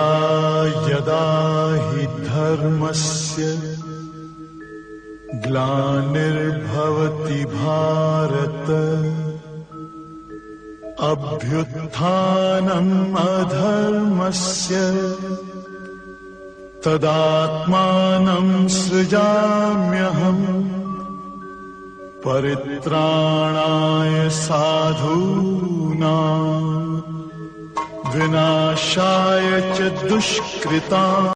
यदा यदा हि धर्मस्य ग्लानिर्भवति भारत अभ्युत्थानम् अधर्मस्य तदात्मानं सृजाम्यहम् परित्राणाय साधूनां विनाशाय च दुष्कृताम्।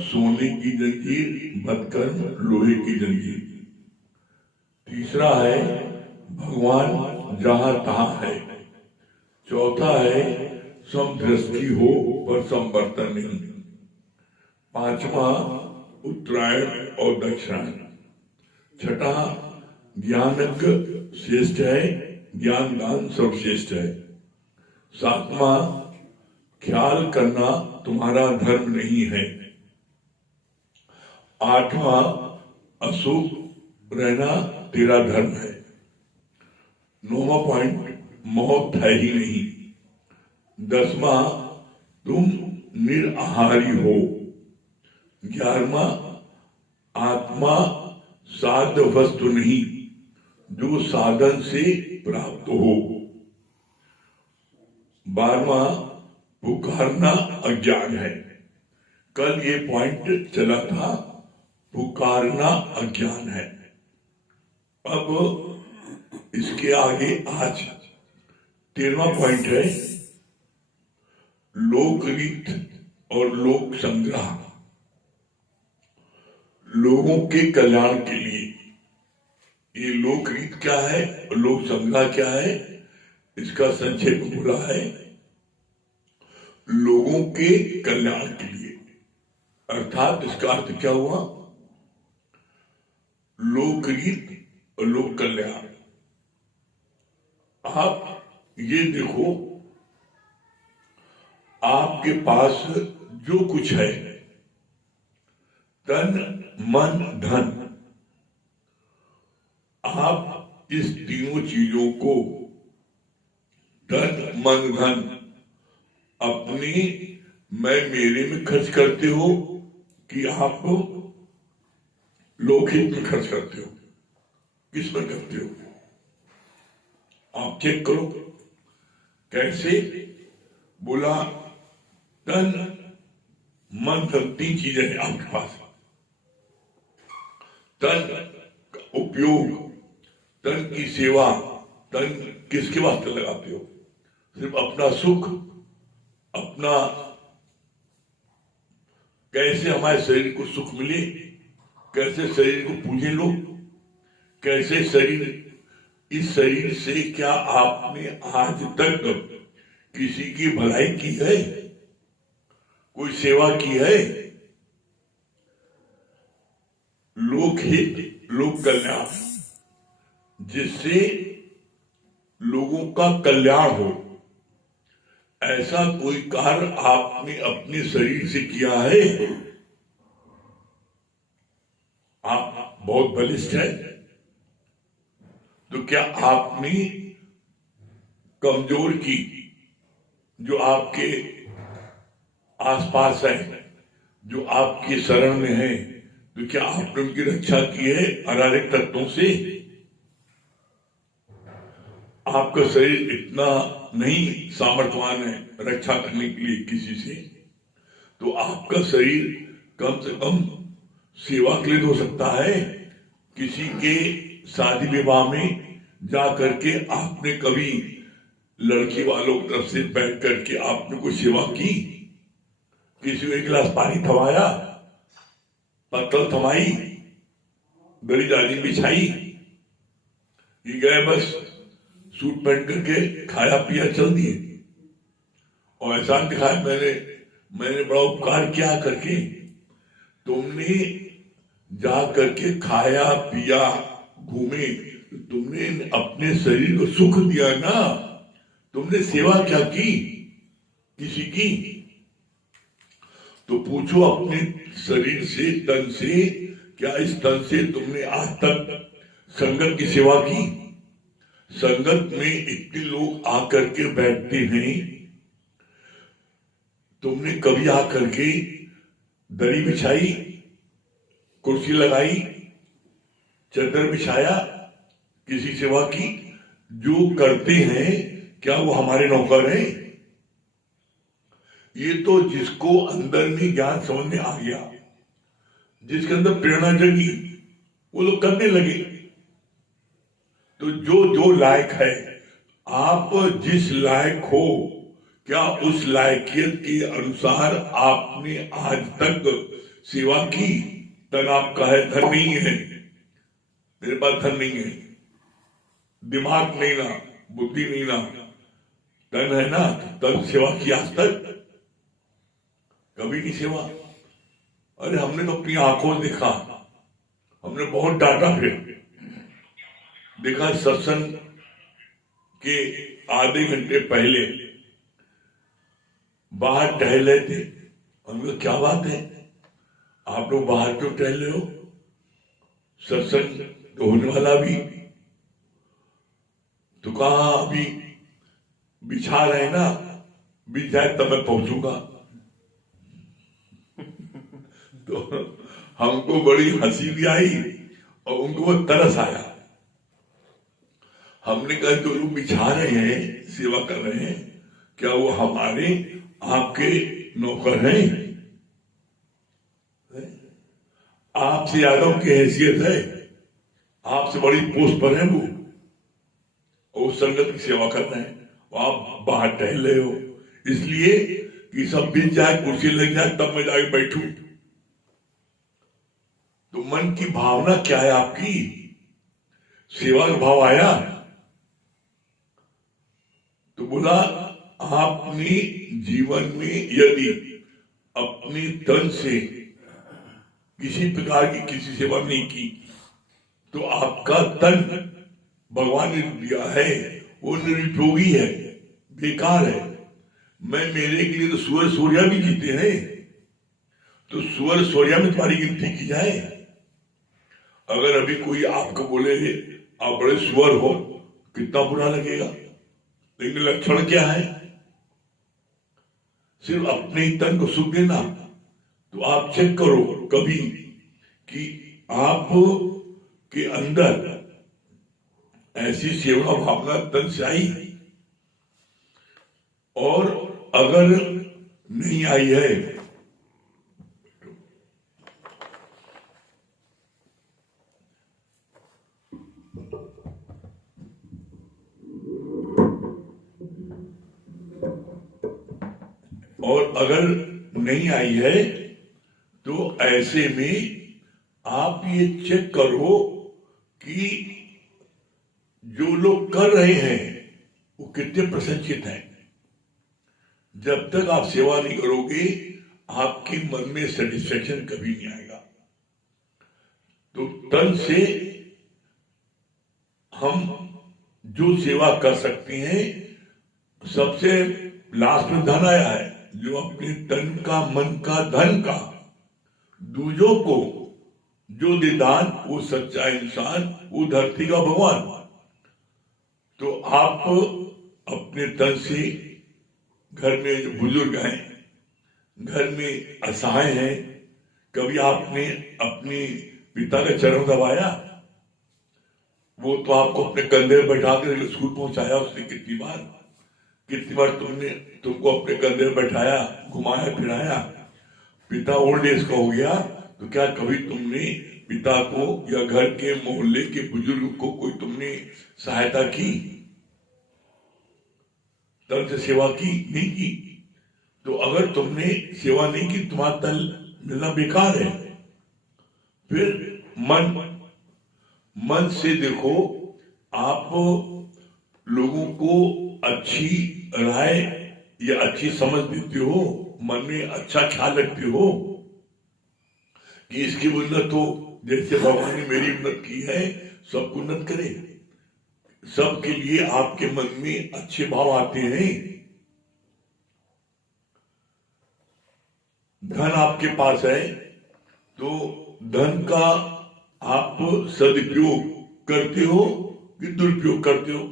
सोने की जंजीर मत कर लोहे की जंजीर। तीसरा है भगवान जहां तहां है। चौथा है समदृष्टि हो पर समवर्तन नहीं। पांचवा उत्तरायण और दक्षिणायन। छठा ज्ञानज्ञ श्रेष्ठ है, ज्ञान दान सर्वश्रेष्ठ है। सातवां ख्याल करना तुम्हारा धर्म नहीं है। आठवां अशुभ रहना तेरा धर्म है। 9वां पॉइंट मौत है ही नहीं। 10वां तुम निराहारी हो। 11वां आत्मा साध वस्तु नहीं जो साधन से प्राप्त हो। 12वां पुकारना अज्ञान है। कल ये पॉइंट चला था, पुकारना अज्ञान है। अब इसके आगे आज 13वां पॉइंट है लोकरीत और लोक संग्रह। लोगों के कल्याण के लिए ये लोकरीत क्या है, लोक संग्रह क्या है, इसका संक्षेप बोला है लोगों के कल्याण के लिए। अर्थात इसका अर्थ क्या हुआ, लोकरीत और लोक कल्याण। आप ये देखो, आपके पास जो कुछ है तन मन धन, आप इस तीनों चीजों को तन मन धन अपनी मैं मेरे में खर्च करते हो कि आप लोकहित में खर्च करते हो? किस में करते हो? आप चेक करो। कैसे बोला, तन मन धन तीन चीजें हैं आपके पास। तन का उपयोग, तन की सेवा, तन किसके वास्ते लगाते हो? सिर्फ अपना सुख, अपना कैसे हमारे शरीर को सुख मिले, कैसे शरीर को पूजे लोग, कैसे शरीर, इस शरीर से क्या आपने आज तक किसी की भलाई की है, कोई सेवा की है? लोकहित लोक कल्याण, जिससे लोगों का कल्याण हो, ऐसा कोई कार्य आपने अपने शरीर से किया है? आप बहुत बलिष्ठ है, तो क्या आपने कमजोर की जो आपके आसपास है, जो आपके शरण में है, तो क्या आपने उनकी रक्षा की है अराजक तत्वों से? आपका शरीर इतना नहीं सामर्थ्यवान है रक्षा करने के लिए किसी से, तो आपका शरीर कम से कम सेवा के लिए हो सकता है। किसी के शादी विवाह में जा करके आपने कभी लड़की वालों की तरफ से बैठ करके आपने कोई सेवा की? किसी को एक गिलास पानी थमाया, पत्तल थमाई, गली दादी बिछाई, ये गए बस सूट पहन करके खाया पिया चल दिए और एहसान दिखाया मैंने बड़ा उपकार किया करके? तुमने जा करके खाया पिया घूमे, तुमने अपने शरीर को सुख दिया ना, तुमने सेवा क्या की किसी की? तो पूछो अपने शरीर से, तन से, क्या इस तन से तुमने आज तक संगत की सेवा की? संगत में इतने लोग आकर के बैठते हैं तुमने कभी आकर के दरी बिछाई, कुर्सी लगाई, चादर बिछाया, किसी सेवा की? जो करते हैं क्या वो हमारे नौकर हैं? ये तो जिसको अंदर में ज्ञान समझ में आ गया, जिसके अंदर प्रेरणा जगी, वो लोग करने लगे। तो जो जो लायक है, आप जिस लायक हो, क्या उस लायकियत के अनुसार आपने आज तक सेवा की? धन आपका है, धन नहीं है, मेरे पास धन नहीं है, दिमाग नहीं ना, बुद्धि नहीं ना, धन है ना, तब सेवा की आज तक? कभी नहीं सेवा। अरे हमने तो अपनी आंखों से देखा, हमने बहुत डांटा, फिर देखा सत्संग के आधे घंटे पहले बाहर टहल रहे थे। हमने कहा क्या बात है, आप लोग बाहर क्यों टहल रहे हो? सत्संग तो होने वाला भी। तो कहा अभी बिछा रहे ना, बिछ जाए तब मैं पहुंचूंगा। तो हमको बड़ी हंसी भी आई और उनको वो तरस आया। हमने कहा जो लोग बिछा रहे हैं, सेवा कर रहे हैं, क्या वो हमारे आपके नौकर हैं? आपसे यादव की हैसियत है, आपसे बड़ी पोस्ट पर है वो, और उस संगत की सेवा कर रहे हैं, आप बाहर टहल रहे हो इसलिए कि सब बिछ जाए, कुर्सी लग जाए, तब मैं जाके बैठूं। तो मन की भावना क्या है आपकी? सेवा का भाव आया तो बोला आपने जीवन में यदि अपने तन से किसी प्रकार की किसी सेवा नहीं की तो आपका तन भगवान ने दिया है वो निरुपयोगी है, बेकार है। मैं मेरे के लिए तो सूर्य सूर्या भी जीते हैं, तो सूर्य सूर्या में तुम्हारी गिनती की जाए। अगर अभी कोई आपको बोले आप बड़े सुअर हो, कितना बुरा लगेगा, लेकिन लक्षण क्या है? सिर्फ अपने ही तन को सुख देना। तो आप चेक करो कभी कि आप के अंदर ऐसी सेवा भावना तन से आई, और अगर नहीं आई है और अगर नहीं आई है तो ऐसे में आप ये चेक करो कि जो लोग कर रहे हैं वो कितने प्रसन्नचित हैं। जब तक आप सेवा नहीं करोगे आपके मन में सेटिस्फेक्शन कभी नहीं आएगा। तो तन से हम जो सेवा कर सकते हैं, सबसे लास्ट में धन आया है, जो अपने तन का मन का धन का दूजों को जो दे दान, वो सच्चा इंसान, वो धरती का भगवान। तो आप अपने तन से, घर में जो बुजुर्ग हैं, घर में असहाय हैं, कभी आपने अपने पिता का चरण दबाया? वो तो आपको अपने कंधे में बैठा कर स्कूल पहुंचाया उसने, कितनी बार तुमको अपने कंधे में बैठाया, घुमाया फिराया। पिता ओल्ड एज का हो गया तो क्या कभी तुमने पिता को या घर के मोहल्ले के बुजुर्ग को कोई तुमने सहायता की, तन से सेवा की? नहीं की। तो अगर तुमने सेवा नहीं की, तुम्हारा तन मिलना बेकार है। फिर मन से देखो, आप लोगों को अच्छी राय या अच्छी समझ देते हो, मन में अच्छा ख्याल रखते हो कि इसकी उन्नत हो, जैसे भगवान ने मेरी उन्नत की है, सबको उन्नत करे। सबके लिए आपके मन में अच्छे भाव आते हैं। धन आपके पास है तो धन का आप सदुपयोग करते हो कि दुरुपयोग करते हो?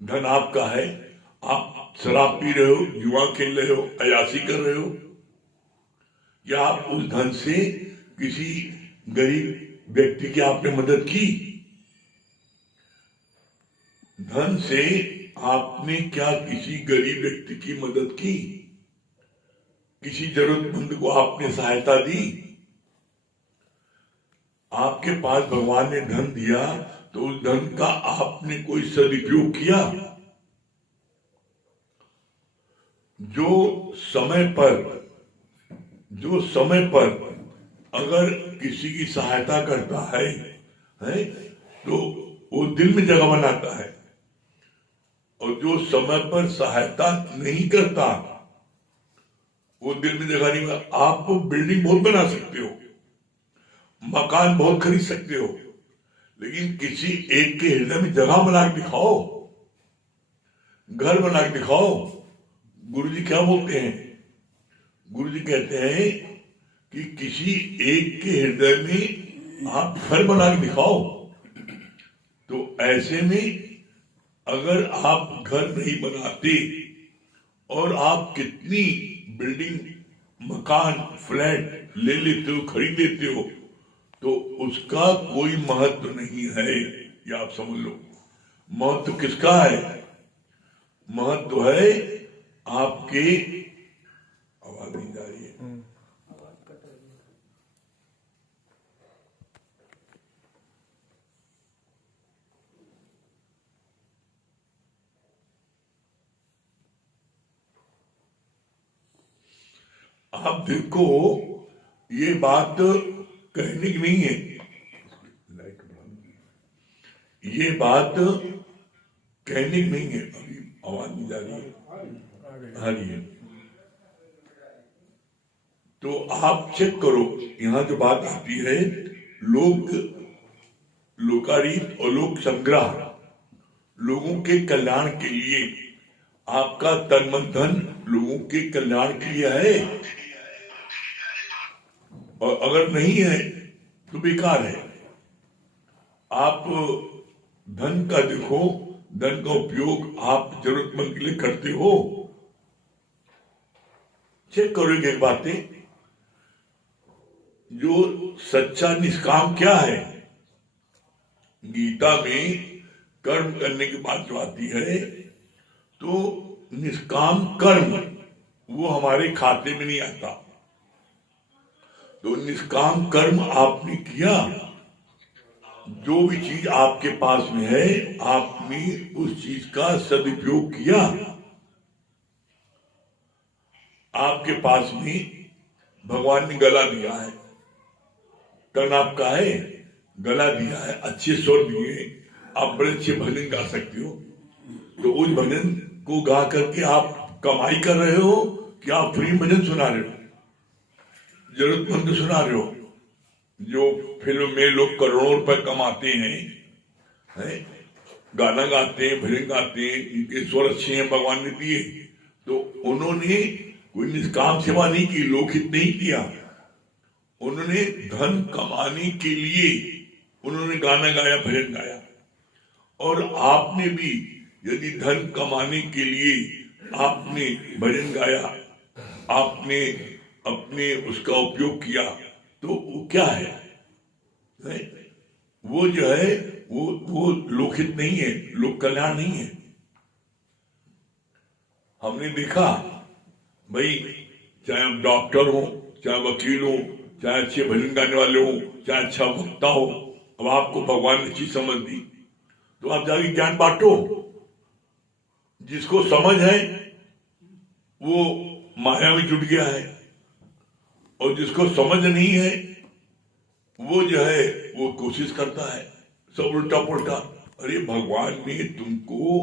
धन आपका है, आप शराब पी रहे हो, जुआ खेल रहे हो, अयाशी कर रहे हो, या आप उस धन से किसी गरीब व्यक्ति की आपने मदद की? धन से आपने क्या किसी गरीब व्यक्ति की मदद की? किसी जरूरतमंद को आपने सहायता दी? आपके पास भगवान ने धन दिया तो उस धन का आपने कोई सदुपयोग किया? जो समय पर अगर किसी की सहायता करता है तो वो दिल में जगह बनाता है, और जो समय पर सहायता नहीं करता वो दिल में जगह नहीं बना। आप बिल्डिंग बहुत बना सकते हो, मकान बहुत खरीद सकते हो, लेकिन किसी एक के हृदय में जगह बना के दिखाओ, घर बना के दिखाओ। गुरुजी क्या बोलते हैं? गुरुजी कहते हैं कि किसी एक के हृदय में आप घर बना के दिखाओ। तो ऐसे में अगर आप घर नहीं बनाते और आप कितनी बिल्डिंग, मकान, फ्लैट ले लेते हो, खरीद लेते हो, तो उसका कोई महत्व नहीं है। ये आप समझ लो। महत्व किसका है? महत्व है आपके, आवाज नहीं जा रही है, आप देखो, ये बात कहने की नहीं है, ये बात कहने की नहीं है। अभी आवाज नहीं जा रही है, आ रही है। तो आप चेक करो, यहां जो बात आती है लोकारीत और लोक संग्रह, लोगों के कल्याण के लिए, आपका तन मन धन लोगों के कल्याण के लिए है, और अगर नहीं है तो बेकार है। आप धन का देखो, धन का उपयोग आप जरूरतमंद के लिए करते हो? चेक करो एक बातें। जो सच्चा निष्काम क्या है? गीता में कर्म करने की बात जो आती है, तो निष्काम कर्म वो हमारे खाते में नहीं आता। तो निष्काम कर्म आपने किया, जो भी चीज आपके पास में है आपने उस चीज का सदुपयोग किया। आपके पास में भगवान ने गला दिया है, तन आपका है, गला दिया है, अच्छे स्वर दिए, आप बड़े अच्छे भजन गा सकते हो। तो उस भजन को गा करके आप कमाई कर रहे हो कि आप फ्री भजन सुना रहे हो? जरूरतमंद सुना रहे हो? जो फिल्म में लोग करोड़ों रुपए कमाते हैं, गाना गाते हैं, भजन गाते हैं, इनके स्वर अच्छे हैं, भगवान ने दिए, तो उन्होंने कोई निष्काम सेवा नहीं की, लोकहित नहीं किया। उन्होंने धन कमाने के लिए उन्होंने गाना गाया, भजन गाया। और आपने भी यदि धन कमाने के लिए आपने भजन गाया, आपने अपने उसका उपयोग किया, तो वो क्या है? वो जो है वो लोकहित नहीं है, लोक कल्याण नहीं है। हमने देखा भाई, चाहे हम डॉक्टर हो, चाहे वकील हो, चाहे अच्छे भजन गाने वाले हो, चाहे अच्छा वक्ता हो, अब आपको भगवान ने चीज समझ दी तो आप जाके ज्ञान बांटो। जिसको समझ है वो माया में जुट गया है, और जिसको समझ नहीं है वो जो है वो कोशिश करता है सब उल्टा पुल्टा। अरे भगवान ने तुमको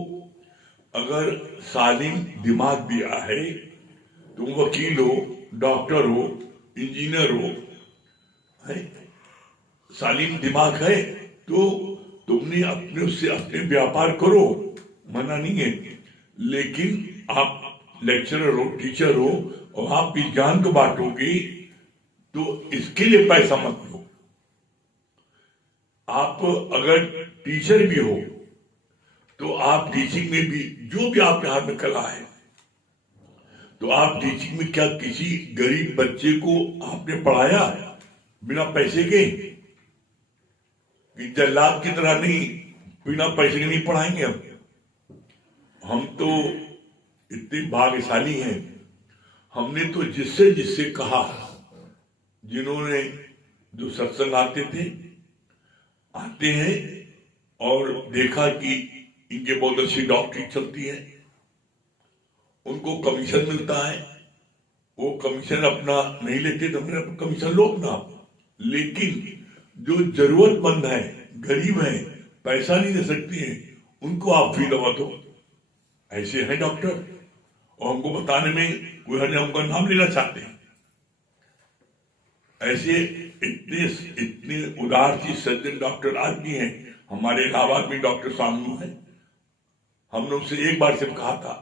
अगर सालिम दिमाग दिया है, तुम वकील हो, डॉक्टर हो, इंजीनियर हो, सालिम दिमाग है, तो तुमने अपने उससे अपने व्यापार करो, मना नहीं है। लेकिन आप लेक्चरर हो, टीचर हो, और आप विज्ञान को बांटोगे तो इसके लिए पैसा मत लो। आप अगर टीचर भी हो तो आप टीचिंग में भी जो भी आपके हाथ में कला है तो आप टीचिंग में क्या किसी गरीब बच्चे को आपने पढ़ाया बिना पैसे के? कि जल्लाद की तरह नहीं, बिना पैसे के नहीं पढ़ाएंगे हम तो इतने भाग्यशाली हैं। हमने तो जिससे जिससे कहा, जिन्होंने जो सत्संग आते हैं और देखा कि इनके बहुत अच्छी डॉक्टरी चलती है, उनको कमीशन मिलता है, वो कमीशन अपना नहीं लेते तो हमने अपना कमीशन लो अपना। लेकिन जो जरूरतमंद है, गरीब है, पैसा नहीं दे सकती है, उनको आप फ्री दवा दो। ऐसे हैं डॉक्टर, और हमको बताने में कोई हमें हमका नाम लेना चाहते हैं। ऐसे इतने इतने उदार चीज सज्जन डॉक्टर आज भी हैं। हमारे इलाहाबाद में डॉक्टर सामू है, हमने उनसे एक बार सिर्फ कहा था,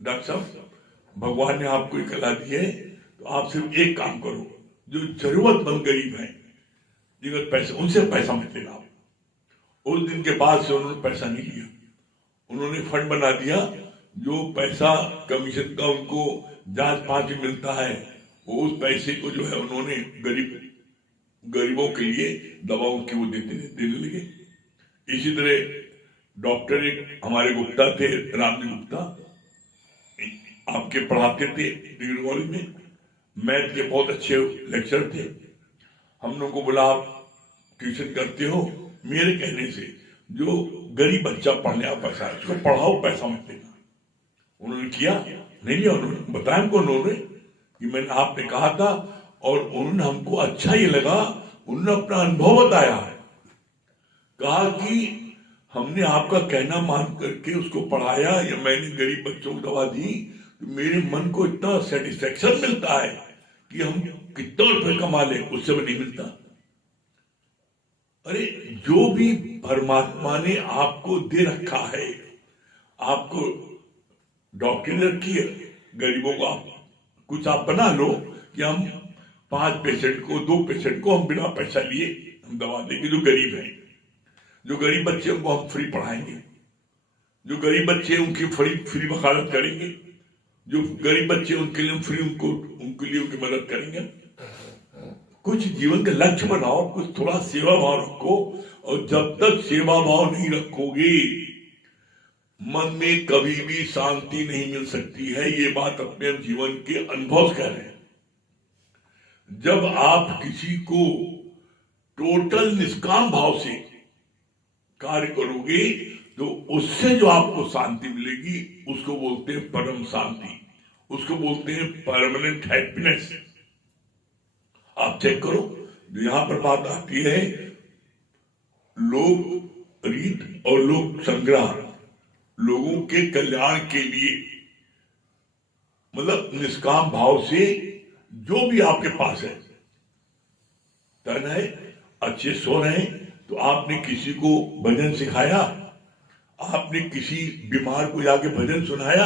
डॉक्टर साहब भगवान ने आपको एक कला दी है, तो आप सिर्फ एक काम करो, जो जरूरतमंद गरीब है जिनका पैसा, उनसे पैसा मत लेना। उस दिन के बाद से उन्होंने पैसा नहीं लिया। उन्होंने फंड बना दिया, जो पैसा कमीशन का उनको जांच पांच में मिलता है, वो उस पैसे को जो है उन्होंने गरीबों के लिए दवाओं की वो देने लगे। इसी तरह डॉक्टर एक हमारे गुप्ता थे, रामजी गुप्ता, आपके पढ़ाते थे डिग्री कॉलेज में, मैथ के बहुत अच्छे लेक्चर थे। हम लोगों को बोला आप ट्यूशन करते हो, मेरे कहने से जो गरीब बच्चा पढ़ने आ पैसा है उसको पढ़ाओ, पैसा मत देना। उन्होंने किया नहीं लिया, उन्होंने बताया हमको, उन्होंने कि मैंने आपने कहा था, और उन्होंने हमको अच्छा ही लगा। उन्होंने अपना अनुभव बताया, कहा कि हमने आपका कहना मान करके उसको पढ़ाया या मैंने गरीब बच्चों को दवा दी, तो मेरे मन को इतना सेटिस्फेक्शन मिलता है कि हम कितना रुपए कमा ले, उससे भी नहीं मिलता। अरे जो भी परमात्मा ने आपको दे रखा है, आपको डॉक्टरी रखी है, गरीबों को आप कुछ आप बना लो कि हम 5 पेशेंट को 2 पेशेंट को हम बिना पैसा लिए हम दवा देंगे। जो गरीब हैं, जो गरीब बच्चे उनको हम फ्री पढ़ाएंगे, जो गरीब बच्चे उनकी फ्री वकालत करेंगे, जो गरीब बच्चे उनके लिए हम फ्री उनके लिए उनकी मदद करेंगे। कुछ जीवन का लक्ष्य बनाओ, कुछ थोड़ा सेवा भाव रखो, और जब तक सेवा भाव नहीं रखोगे मन में कभी भी शांति नहीं मिल सकती है। ये बात अपने जीवन के अनुभव से कह रहे हैं। जब आप किसी को टोटल निष्काम भाव से कार्य करोगे तो उससे जो आपको शांति मिलेगी उसको बोलते हैं परम शांति, उसको बोलते हैं परमानेंट हैप्पीनेस। आप चेक करो, जो यहां पर बात आती है लोक रीत और लोक संग्रह, लोगों के कल्याण के लिए, मतलब निष्काम भाव से जो भी आपके पास है, धन है, अच्छे स्वर हैं, तो आपने किसी को भजन सिखाया, आपने किसी बीमार को जाके भजन सुनाया,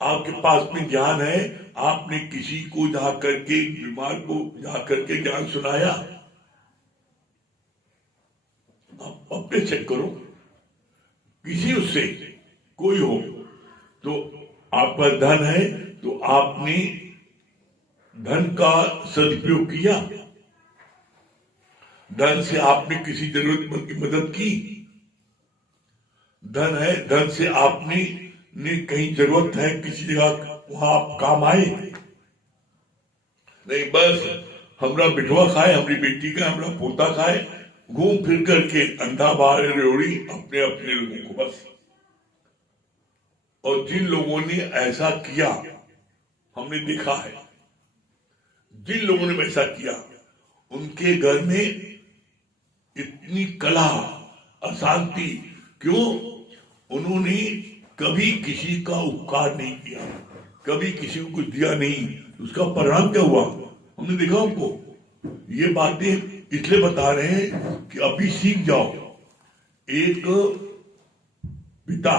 आपके पास में ज्ञान है, आपने किसी को जाकर के बीमार को जाकर के ज्ञान सुनाया। आप अपने चेक करो, किसी उससे कोई हो, तो आपका धन है तो आपने धन का सदुपयोग किया, धन से आपने किसी जरूरतमंद की मदद की, धन है, धन से आपने कहीं जरूरत है किसी जगह वहां आप काम आए। नहीं बस हमरा बिठवा खाए, हमारी बेटी का, हमारा पोता खाए, घूम फिर करके अंधा बार रेवड़ी अपने अपने लोगों को बस। और जिन लोगों ने ऐसा किया हमने देखा है, जिन लोगों ने ऐसा किया उनके घर में इतनी कला अशांति क्यों? उन्होंने कभी किसी का उपकार नहीं किया, कभी किसी को कुछ दिया नहीं, उसका परिणाम क्या हुआ हमने देखा। हमको ये बातें इसलिए बता रहे हैं कि अभी सीख जाओ। एक पिता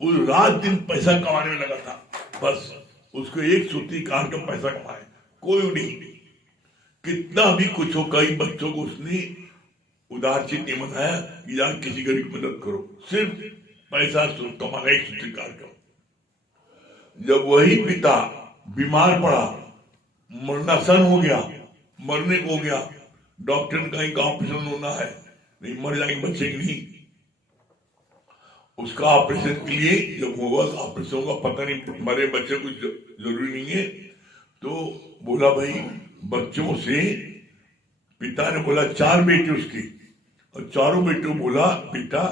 उस रात दिन पैसा कमाने में लगा था, बस उसको एक सूती काट कर पैसा कमाए, कोई नहीं, कितना भी कुछ हो। कई बच्चों को उसने उदारचित नहीं बताया कि यार किसी गरीब की मदद करो, सिर्फ पैसा कमाना, एक सूती काट कर। जब वही पिता बीमार पड़ा, मरणासन हो गया, मरने को हो गया, डॉक्टर ने कहा कि ऑपरेशन होना है, नहीं मर जाएंगे, बचेंगे नहीं। उसका ऑपरेशन के लिए जब हुआ, ऑपरेशन होगा, पता नहीं मरे बच्चे कुछ जरूरी नहीं है, तो बोला भाई बच्चों से, पिता ने बोला 4 बेटे उसके, और चारों बेटों बोला बेटा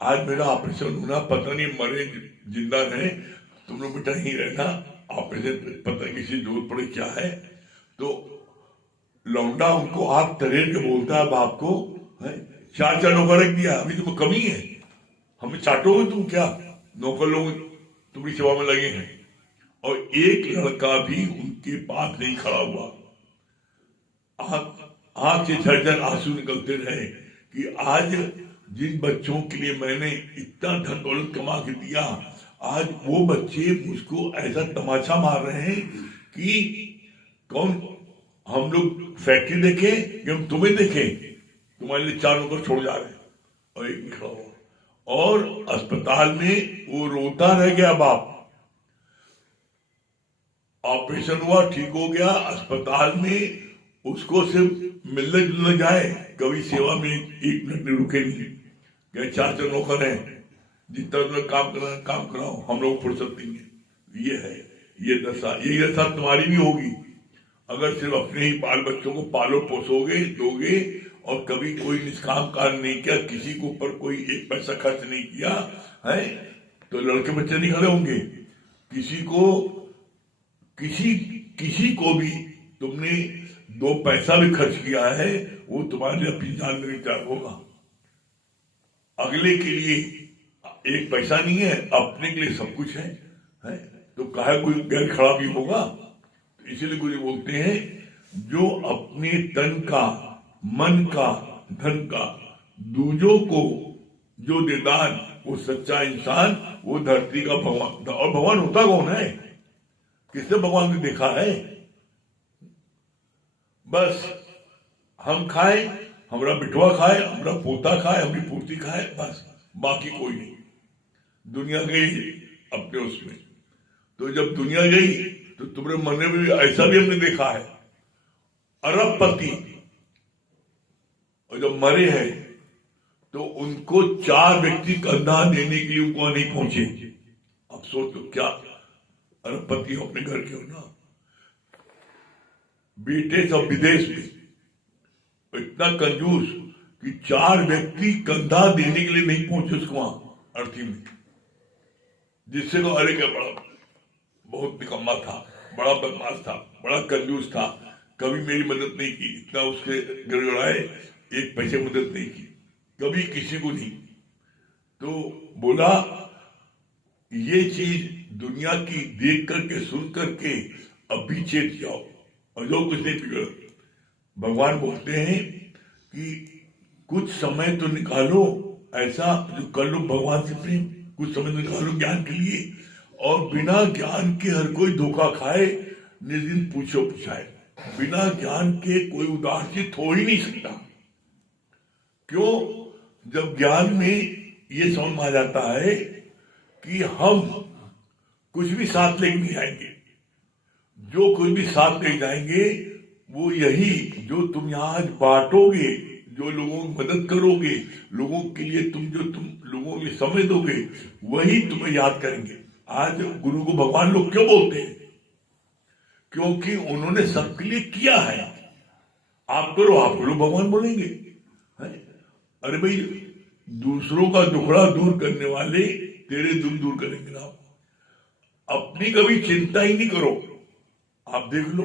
आज मेरा ऑपरेशन होना, पता नहीं मरे जिंदा रहे, तुम लोग बेटा यहीं रहना, ऑपरेशन पता किसी जरूरत पड़े क्या है। तो लौंडा उनको हाथ तरेर के बोलता है बाप को, 4 नौकर रख दिया, अभी तुम्हें कमी है, हमें चाटोगे तुम क्या, नौकर लोग तुम्हारी सेवा में लगे हैं। और एक लड़का भी उनके पास नहीं खड़ा हुआ, आंख से झरझर आंसू निकलते रहे कि आज जिन बच्चों के लिए मैंने इतना धन दौलत कमा के दिया, आज वो बच्चे मुझको ऐसा तमाचा मार रहे हैं कि कौन, हम लोग फैक्ट्री देखे कि हम तुम्हें देखे, तुम्हारे लिए 4 नौकर छोड़ जा रहे हैं, और एक निकला हुआ। और अस्पताल में वो रोता रह गया बाप, ऑपरेशन हुआ, ठीक हो गया, अस्पताल में उसको सिर्फ मिलने जुलने जाए, कभी सेवा में 1 मिनट नहीं रुके नहीं, क्या 4 नौकर हैं, जितना तुम्हें काम करना काम कराओ, हम लोग फुर्सत देंगे। ये है, ये दशा, यही दशा तुम्हारी भी होगी अगर सिर्फ अपने ही बाल बच्चों को पालो पोसोगे, दोगे, और कभी कोई निष्काम कार्य नहीं किया, किसी के ऊपर कोई 1 पैसा खर्च नहीं किया है, तो लड़के बच्चे नहीं खड़े होंगे। किसी को भी तुमने 2 पैसा भी खर्च किया है, वो तुम्हारे लिए अपनी जान देने तैयार होगा। अगले के लिए 1 पैसा नहीं है, अपने के लिए सब कुछ है, तो काहे कोई गैर खड़ा भी होगा। तो इसीलिए गुरु बोलते हैं जो अपने तन का, मन का, धन का दूजों को जो दे दान, वो सच्चा इंसान, वो धरती का भगवान। और भगवान होता कौन है, किसने भगवान को देखा है? बस हम खाए, हमारा बिटवा खाए, हमारा पोता खाए, हमारी पूर्ति खाए, बस, बाकी कोई नहीं। दुनिया गई अपने उसमें, तो जब दुनिया गई तो तुम्हारे मन में भी ऐसा भी हमने देखा है, अरबपति, और जब मरे हैं तो उनको 4 व्यक्ति कंधा देने के लिए उनको नहीं पहुंचे। अब सोच लो, क्या अरबपति हो, अपने घर के हो ना, बेटे सब विदेश में, इतना कंजूस कि 4 व्यक्ति कंधा देने के लिए नहीं पहुंचे उसको वहां अर्थी में, जिससे तो अरे क्या बड़ा बहुत निकम्मा था, बड़ा बदमाश था, बड़ा कंजूस था, कभी मेरी मदद नहीं की, इतना उसके गड़गड़ाए, 1 पैसे मदद नहीं की, कभी किसी को नहीं। तो बोला ये चीज दुनिया की देख करके, सुन करके अभी चेत जाओ, और जो कुछ नहीं बिगड़। भगवान बोलते हैं कि कुछ समय तो निकालो ऐसा जो कर लो भगवान से प्रेम, कुछ समय तो निकालो ज्ञान के लिए, और बिना ज्ञान के हर कोई धोखा खाए, निर्दिन पूछो पूछाए, बिना ज्ञान के कोई उदासीन हो ही नहीं सकता। क्यों? जब ज्ञान में ये समझ में आ जाता है कि हम कुछ भी साथ लेके नहीं आएंगे, जो कुछ भी साथ ले जाएंगे वो यही जो तुम यहाँ आज बांटोगे, जो लोगों की मदद करोगे, लोगों के लिए तुम लोगों के लिए समय दोगे, वही तुम्हें याद करेंगे। आज गुरु को भगवान लोग क्यों बोलते हैं? क्योंकि उन्होंने सबके लिए किया है। आप करो, आप लोग भगवान बोलेंगे, है? अरे भाई, दूसरों का दुखड़ा दूर करने वाले तेरे दुख दूर करेंगे ना। अपनी कभी चिंता ही नहीं करो। आप देख लो,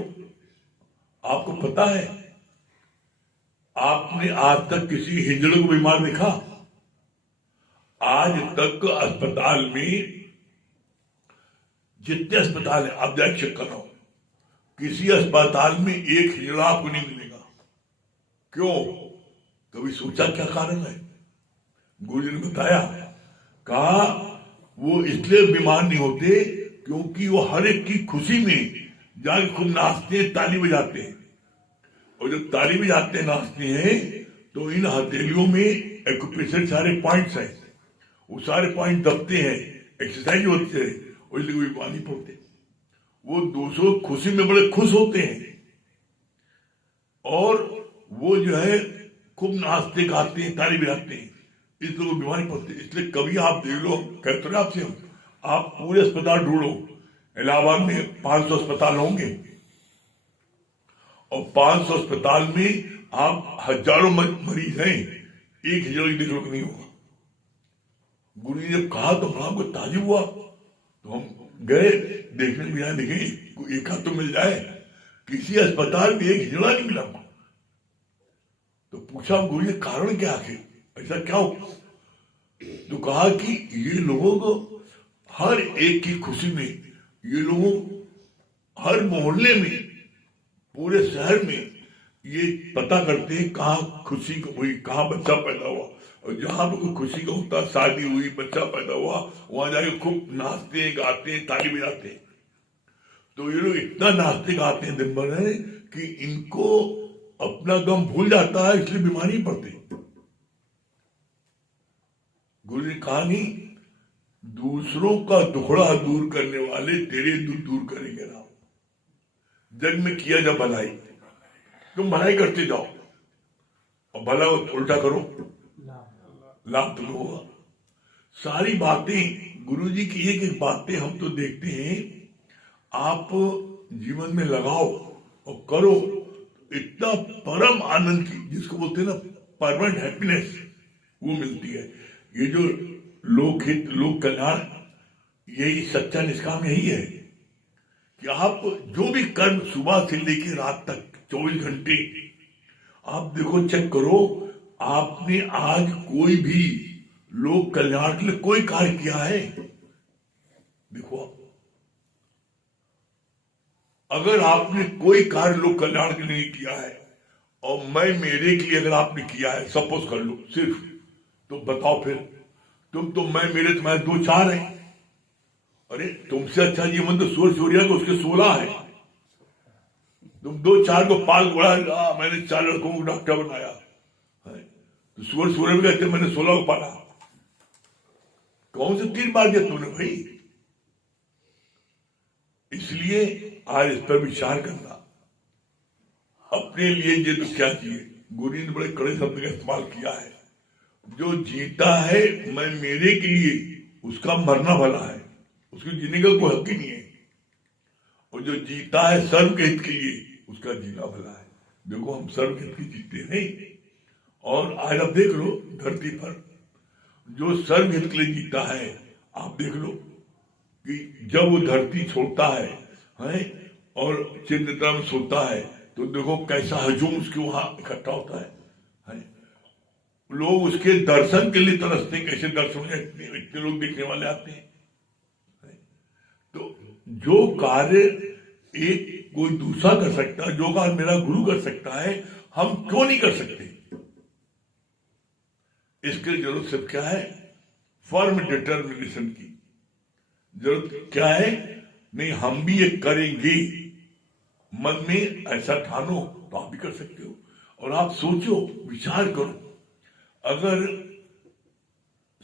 आपको पता है, आपने आज तक किसी हिजड़े को बीमार देखा? आज तक अस्पताल में, जितने अस्पताल है आप जाके चेक करो, किसी अस्पताल में एक हिजड़ा आपको नहीं मिलेगा। क्यों? कभी सोचा क्या कारण है? गुरु जी ने बताया, कहा वो इसलिए बीमार नहीं होते क्योंकि वो हर एक की खुशी में जाके खूब नाचते हैं, ताली बजाते हैं, और जब ताली बजाते हैं, नाचते हैं, तो इन हथेलियों में एक्यूप्रेशर सारे पॉइंट्स हैं, वो सारे पॉइंट दबते हैं, एक्सरसाइज होती है, और इसलिए कोई बीमार नहीं पड़ते। वो दूसरों खुशी में बड़े खुश होते हैं और वो जो है खूब नाचते गाते हैं, ताली बजाते हैं, इसलिए वो बीमार नहीं पड़ते। इसलिए कभी आप देख लो, कहते हैं आपसे हम, आप पूरे अस्पताल ढूंढो, इलाहाबाद में 500 अस्पताल होंगे और 500 अस्पताल में आप हजारों मरीज हैं, एक हजार देख लो नहीं होगा। गुरु जी जब कहा तो हमको ताजुब हुआ, तो हम गए देखने के लिए, देखें एक हाथ तो मिल जाए, किसी अस्पताल में एक हिजड़ा नहीं मिला। तो पूछा गुरु जी कारण क्या है, ऐसा क्या हो? तो कहा कि ये लोगों को हर एक की खुशी में, ये लोगों हर मोहल्ले में, पूरे शहर में ये पता करते हैं कहाँ खुशी हुई, कहाँ बच्चा पैदा हुआ, और जहां पर कोई खुशी का होता, शादी हुई, बच्चा पैदा हुआ, वहां जाके खूब नाचते हैं, गाते हैं, ताली बजाते हैं। तो ये लोग इतना नाचते गाते हैं दिन भर है कि इनको अपना गम भूल जाता है, इसलिए बीमार नहीं पड़ते। गुरु जी कहा नहीं, दूसरों का दुखड़ा दूर करने वाले तेरे दुख दूर करेंगे राम। जग में किया जा भलाई, तुम भलाई करते जाओ और भला उल्टा करो, लाभ तुम्हें होगा। सारी बातें गुरु जी की एक एक बातें हम तो देखते हैं, आप जीवन में लगाओ और करो, इतना परम आनंद की, जिसको बोलते हैं ना परमानेंट हैप्पीनेस, वो मिलती है। ये जो लोकहित लोक कल्याण, यही सच्चा निष्काम यही है कि आप जो भी कर्म सुबह से लेकर रात तक 24 घंटे आप देखो, चेक करो, आपने आज कोई भी लोक कल्याण के लिए कोई कार्य किया है? देखो, अगर आपने कोई कार्य लोक कल्याण के लिए नहीं किया है और मैं मेरे के लिए अगर आपने किया है, सपोज कर लो सिर्फ, तो बताओ फिर तुम तो मैं मेरे तुम्हारे 2-4 हैं। अरे तुमसे अच्छा ये मन तो सूर्य सूर्या को उसके 16 है। तुम 2-4 को पाल बढ़ा, मैंने 4 लड़कों को डॉक्टर बनाया, तो सूर्य सूर्य में कहते मैंने 16 को पाला। कौन से 3 बार दिया तुमने भाई? इसलिए आज इस पर विचार करना, अपने लिए ये तो क्या चाहिए। गुरु ने बड़े कड़े शब्द का इस्तेमाल किया है, जो जीता है मैं मेरे के लिए, उसका मरना भला है, उसको जीने का कोई हक ही नहीं है। और जो जीता है सर्व के हित के लिए, उसका जीना भला है। देखो हम सर्व के हित के जीते नहीं, और आज आप देख लो धरती पर जो सर्व हित के लिए जीता है, आप देख लो कि जब वो धरती छोड़ता है और चिंता में सोता है, तो देखो कैसा हजूम उसके वहां इकट्ठा होता है। लोग उसके दर्शन के लिए तरसते, कैसे दर्शन में इतने लोग देखने वाले आते हैं। तो जो कार्य एक कोई दूसरा कर सकता है, जो कार्य मेरा गुरु कर सकता है, हम क्यों नहीं कर सकते? इसके जरूरत सिर्फ क्या है? फर्म डिटर्मिनेशन की जरूरत क्या है? नहीं, हम भी ये करेंगे, मन में ऐसा ठानो तो आप भी कर सकते हो। और आप सोचो, विचार करो, अगर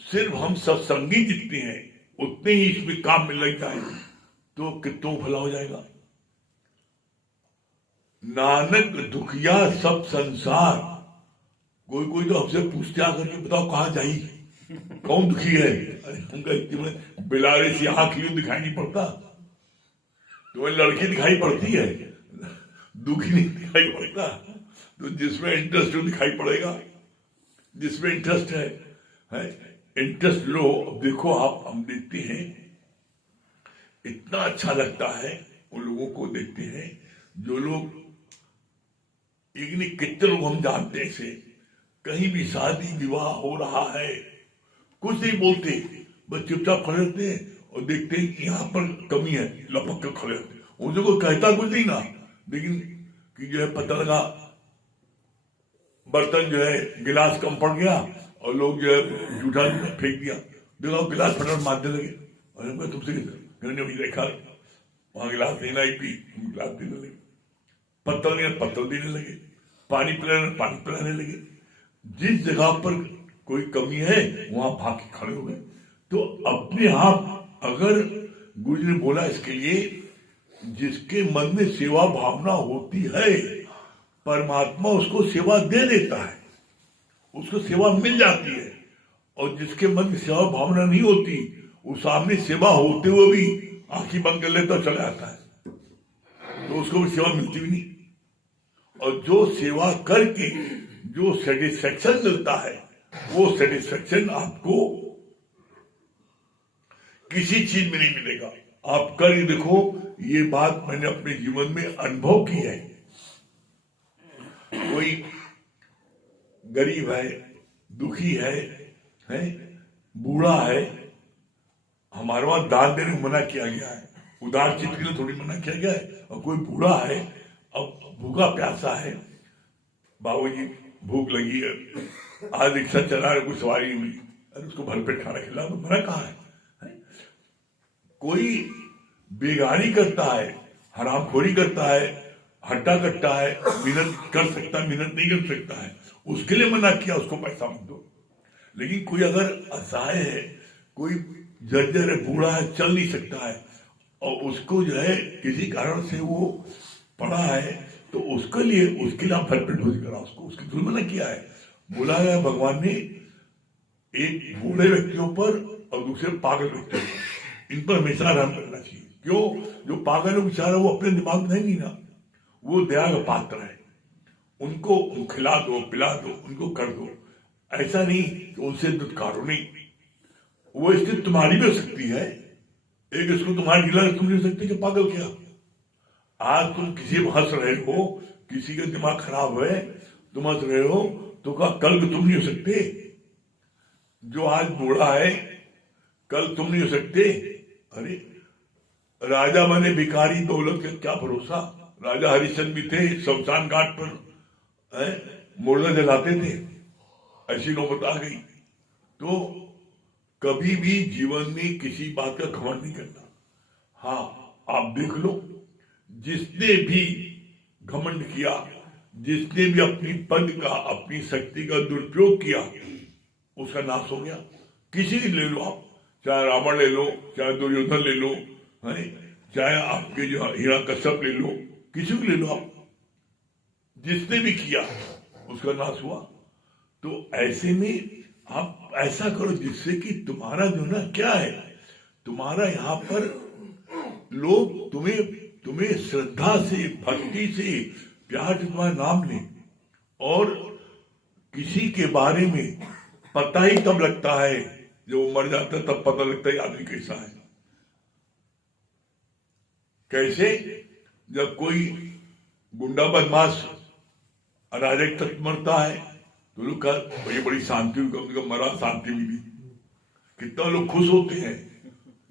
सिर्फ हम सत्संगी जितने हैं उतने ही इसमें काम में लग जाए तो कितना भला हो जाएगा। नानक दुखिया सब संसार। कोई कोई तो हमसे पूछते आकर के, बताओ कहां जाई, कौन दुखी है? अरे हमका बिलारे से आंख क्यों दिखाई नहीं पड़ता? तुम्हें लड़की दिखाई पड़ती है, दुखी नहीं दिखाई पड़ता। तो जिसमें इंटरेस्ट हो दिखाई पड़ेगा, जिसमें इंटरेस्ट है इंटरेस्ट लो। देखो आप, हम देखते हैं इतना अच्छा लगता है उन लोगों को देखते हैं जो लोग, एक नहीं कितने लोग हम जानते हैं से, कहीं भी शादी विवाह हो रहा है, कुछ नहीं बोलते, बस चुपचाप खड़े रहते हैं और देखते हैं कि यहाँ पर कमी है, लपक कर खड़े रहते हैं। उनको कोई कहता कुछ नहीं ना, लेकिन कि जो है पता लगा बर्तन जो है गिलास कम पड़ गया और लोग जो है जूठा फेंक दिया, देखो गिलास फटाफट मारने लगे। अरे मैं तुमसे देखा वहां गिलास देना ही पी, गिलास देने लगे, पत्तल नहीं पत्तल देने लगे, पानी पिलाने लगे। जिस जगह पर कोई कमी है वहां भाग के खड़े हो गए। तो अपने आप अगर गुरु जी ने बोला इसके लिए, जिसके मन में सेवा भावना होती है परमात्मा उसको सेवा दे देता है, उसको सेवा मिल जाती है। और जिसके मन में सेवा भावना नहीं होती, वो सामने सेवा होते हुए भी आंखें बंद कर लेता चला जाता है, तो उसको भी सेवा मिलती भी नहीं। और जो सेवा करके जो सेटिस्फेक्शन मिलता है, वो सेटिस्फेक्शन आपको किसी चीज में नहीं मिलेगा। आप कर ही देखो, ये बात मैंने अपने जीवन में अनुभव की है। कोई गरीब है, दुखी है, बूढ़ा है, हमारे वहां दान देने को मना किया गया है, उदार चित्त के लिए थोड़ी मना किया गया है। और कोई बूढ़ा है, अब भूखा प्यासा है, बाबूजी भूख लगी है, आज रिक्शा चला रहे, कोई सवारी नहीं मिली, अरे उसको भरपेट खाना खिला, तो मना कहाँ है? कोई बेगारी करता है, हरामखोरी करता है, हट्टा कट्टा है, मेहनत कर सकता है, मेहनत नहीं कर सकता है, उसके लिए मना किया, उसको पैसा मत दो। लेकिन कोई अगर असहाय है, कोई जर्जर है, बूढ़ा है, चल नहीं सकता है, और उसको जो है किसी कारण से वो पड़ा है, तो उसके लिए आप भरपेट भोजन करा उसको, उसके लिए मना किया है। बोला है भगवान ने, एक बूढ़े व्यक्तियों पर और दूसरे पागल व्यक्तियों पर, इन पर हमेशा रहम करना चाहिए। क्यों? जो पागल है बेचारा, वो अपने दिमाग में नहीं ना, वो दया का पात्र है, उनको खिला दो, पिला दो, उनको कर दो। ऐसा नहीं कि उनसे दुत्कारो नहीं। वो स्थिति तुम्हारी भी हो सकती है, एक इसको तुम्हारी ढीला तुम नहीं हो सकते कि पागल क्या। आज तुम किसी में हंस रहे हो, किसी का दिमाग खराब है, तुम हंस रहे हो, तो क्या कल तुम नहीं हो सकते? जो आज बूढ़ा है, कल तुम नहीं हो सकते? अरे राजा बने भिखारी, दौलत का क्या भरोसा। राजा हरिश्चंद्र भी थे, शमशान घाट पर मुर्दा जलाते थे, ऐसी नौबत आ गई। तो कभी भी जीवन में किसी बात का घमंड नहीं करना। हाँ, आप देख लो, जिसने भी घमंड किया, जिसने भी अपनी पद का, अपनी शक्ति का दुरुपयोग किया, उसका नाश हो गया। किसी भी ले लो आप, चाहे रावण ले लो, चाहे दुर्योधन ले लो, चाहे आपके जो हिरण्यकश्यप ले लो, किसी को ले लो आप, जिसने भी किया उसका नाश हुआ। तो ऐसे में आप ऐसा करो जिससे कि तुम्हारा जो ना क्या है, तुम्हारा यहाँ पर लोग तुम्हें श्रद्धा से, भक्ति से, प्यार से तुम्हारा नाम लें। और किसी के बारे में पता ही तब लगता है जब वो मर जाता है, तब पता लगता है आदमी कैसा है। कैसे? जब कोई गुंडा बदमाश अराजक तक मरता है तो लोग कहते ये बड़ी शांति हुई, कम से कम मरा, शांति मिली। कितना लोग खुश होते हैं,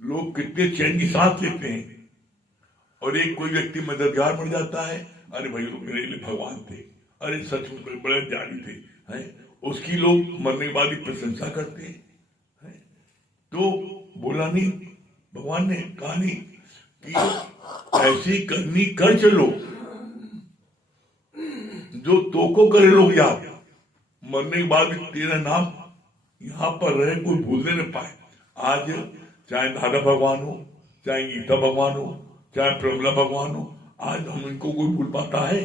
लोग कितने चैन की सांस लेते हैं। और एक कोई व्यक्ति मददगार मर जाता है, अरे भाई लोग मेरे लिए भगवान थे, अरे सच में बड़े ज्ञानी थे, उसकी लोग मरने के बाद ही प्रशंसा करते हैं। तो बोला नहीं, भगवान ने कहा नहीं कि ऐसी करनी कर चलो जो तो को करे लोग याद, मरने के बाद भी तेरा नाम यहाँ पर रहे, कोई भूलने न पाए। आज चाहे दादा भगवान हो, चाहे गीता भगवान हो, चाहे प्रमला भगवान हो, आज हम इनको कोई भूल पाता है?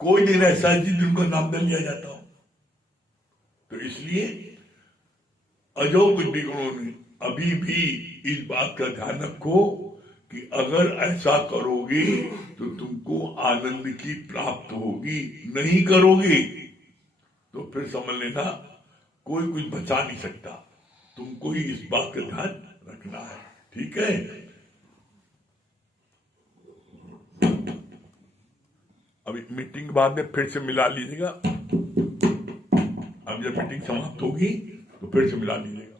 कोई दिन ऐसा है जिनका नाम दे लिया जाता हो। तो इसलिए अजो विद्यगुणों ने अभी भी इस बात का ध्यान रखो कि अगर ऐसा करोगे तो तुमको आनंद की प्राप्त होगी, नहीं करोगे तो फिर समझ लेना कोई कुछ बचा नहीं सकता। तुमको ही इस बात का ध्यान रखना है, ठीक है? अभी मीटिंग के बाद में फिर से मिला लीजिएगा। अब जब मीटिंग समाप्त होगी तो फिर से मिला लीजिएगा।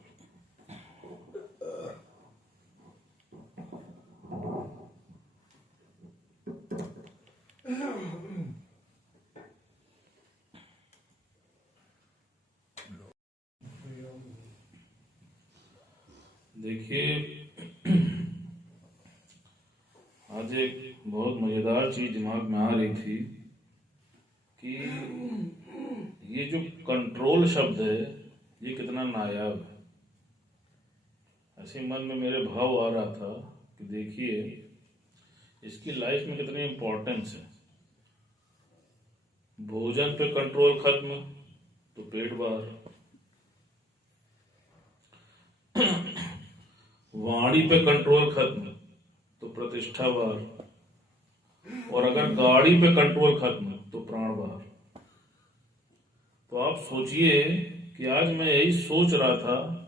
देखिए, आज एक बहुत मजेदार चीज दिमाग में आ रही थी कि ये जो कंट्रोल शब्द है ये कितना नायाब ऐसे मन में मेरे भाव आ रहा था कि देखिए इसकी लाइफ में कितनी इम्पोर्टेंस है। भोजन पे कंट्रोल खत्म तो पेट बाहर, वाणी पे कंट्रोल खत्म तो प्रतिष्ठा बाहर, और अगर गाड़ी पे कंट्रोल खत्म तो प्राण बाहर। तो आप सोचिए कि आज मैं यही सोच रहा था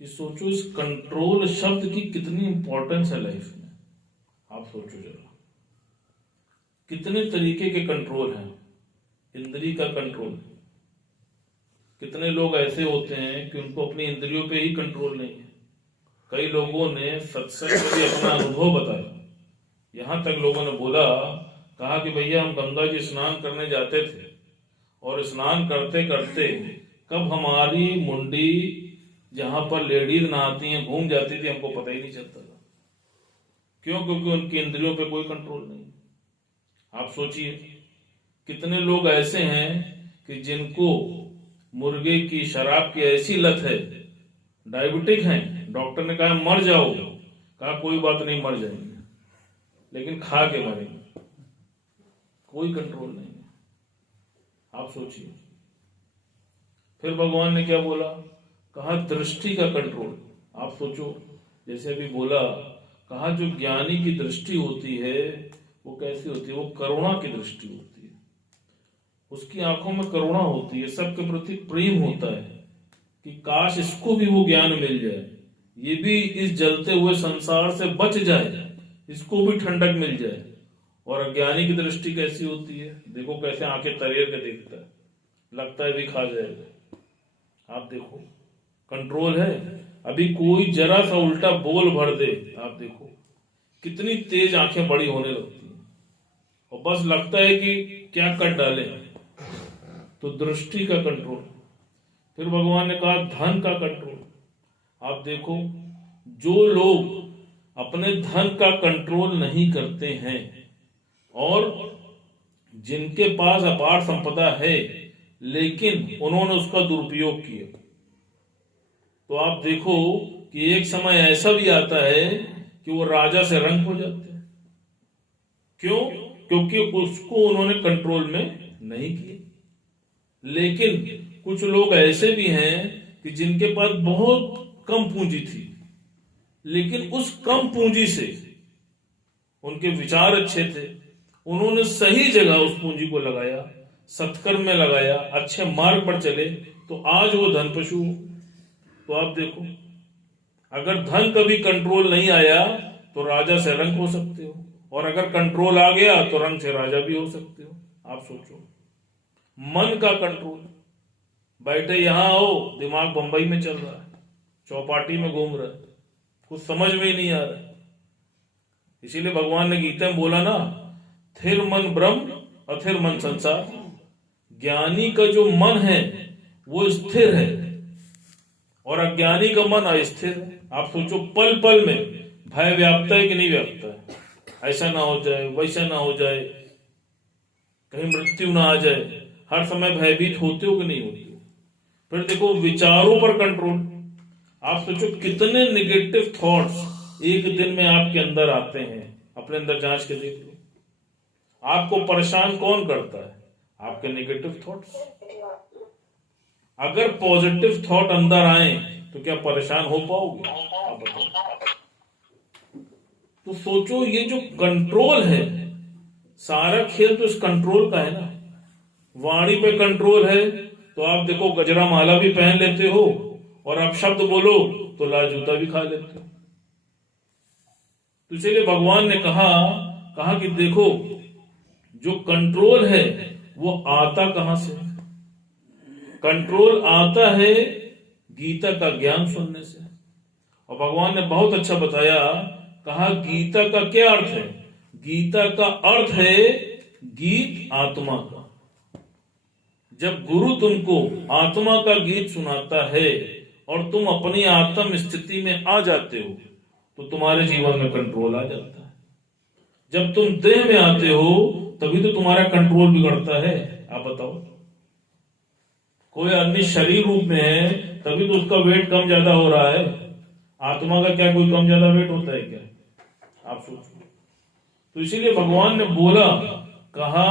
कि सोचो इस कंट्रोल शब्द की कितनी इंपॉर्टेंस है लाइफ में। आप सोचो जरा, कितने तरीके के कंट्रोल हैं। इंद्रिय का कंट्रोल, कितने लोग ऐसे होते हैं कि उनको अपनी इंद्रियों पे ही कंट्रोल नहीं है। कई लोगों ने सत्संग में भी अपना अनुभव बताया। यहां तक लोगों ने बोला, कहा कि भैया हम गंगा जी स्नान करने जाते थे और स्नान करते करते कब हमारी मुंडी जहां पर लेडीज नहाती हैं घूम जाती थी, हमको पता ही नहीं चलता था। क्यों? क्योंकि उनकी इंद्रियों पे कोई कंट्रोल नहीं। आप सोचिए कितने लोग ऐसे हैं कि जिनको मुर्गे की, शराब की ऐसी लत है, डायबिटिक हैं, डॉक्टर ने कहा मर जाओ, कहा कोई बात नहीं मर जाएंगे, लेकिन खा के मरेंगे, कोई कंट्रोल नहीं है। आप सोचिए। फिर भगवान ने क्या बोला? कहा दृष्टि का कंट्रोल। आप सोचो, जैसे अभी बोला, कहा जो ज्ञानी की दृष्टि होती है वो कैसी होती है? वो करुणा की दृष्टि होती है। उसकी आंखों में करुणा होती है, सबके प्रति प्रेम होता है कि काश इसको भी वो ज्ञान मिल जाए, ये भी इस जलते हुए संसार से बच जाए, इसको भी ठंडक मिल जाए। और अज्ञानी की दृष्टि कैसी होती है? देखो कैसे आंखें तरेर के देखता है, लगता है भी खा जाएगा। आप देखो कंट्रोल है। अभी कोई जरा सा उल्टा बोल भर दे, आप देखो कितनी तेज आंखें बड़ी होने लगती हैं और बस लगता है कि क्या कर डाले। तो दृष्टि का कंट्रोल। फिर भगवान ने कहा धन का कंट्रोल। आप देखो जो लोग अपने धन का कंट्रोल नहीं करते हैं और जिनके पास अपार संपदा है लेकिन उन्होंने उसका दुरुपयोग किया, तो आप देखो कि एक समय ऐसा भी आता है कि वो राजा से रंग हो जाते हैं। क्यों? क्योंकि उसको उन्होंने कंट्रोल में नहीं किया। लेकिन कुछ लोग ऐसे भी हैं कि जिनके पास बहुत कम पूंजी थी, लेकिन उस कम पूंजी से उनके विचार अच्छे थे, उन्होंने सही जगह उस पूंजी को लगाया, सत्कर्म में लगाया, अच्छे मार्ग पर चले, तो आज वो धन पशु हो। तो आप देखो, अगर धन कभी कंट्रोल नहीं आया तो राजा से रंग हो सकते हो, और अगर कंट्रोल आ गया तो रंग से राजा भी हो सकते हो। आप सोचो मन का कंट्रोल। बैठे यहां हो, दिमाग बंबई में चल रहा है, चौपाटी में घूम रहा है, कुछ समझ में ही नहीं आ रहा है। इसीलिए भगवान ने गीता में बोला ना, थिर मन ब्रह्म अथिर मन संसार। ज्ञानी का जो मन है वो स्थिर है और अज्ञानी का मन अस्थिर है। आप सोचो पल पल में भय व्याप्ता है कि नहीं व्याप्ता है? ऐसा ना हो जाए, वैसा ना हो जाए, कहीं मृत्यु ना आ जाए, हर समय भयभीत होते हो कि नहीं होते हो? फिर देखो विचारों पर कंट्रोल। आप सोचो कितने निगेटिव थॉट्स एक दिन में आपके अंदर आते हैं। अपने अंदर जांच के देख लो, आपको परेशान कौन करता है? आपके नेगेटिव थॉट्स। अगर पॉजिटिव थॉट अंदर आए तो क्या परेशान हो पाओगे? आप बताओ। तो सोचो ये जो कंट्रोल है, सारा खेल तो इस कंट्रोल का है ना। वाणी पे कंट्रोल है तो आप देखो गजरा माला भी पहन लेते हो, और आप शब्द बोलो तो लाल जूता भी खा लेते हो। तो इसलिए भगवान ने कहा कि देखो जो कंट्रोल है वो आता कहां से? कंट्रोल आता है गीता का ज्ञान सुनने से। और भगवान ने बहुत अच्छा बताया, कहा गीता का क्या अर्थ है? गीता का अर्थ है गीत आत्मा का। जब गुरु तुमको आत्मा का गीत सुनाता है और तुम अपनी आत्म स्थिति में आ जाते हो तो तुम्हारे जीवन में कंट्रोल आ जाता है। जब तुम देह में आते हो तभी तो तुम्हारा कंट्रोल बिगड़ता है। आप बताओ, कोई आदमी शरीर रूप में है तभी तो उसका वेट कम ज्यादा हो रहा है। आत्मा का क्या कोई कम ज्यादा वेट होता है क्या? आप सोचो। तो इसीलिए भगवान ने बोला, कहा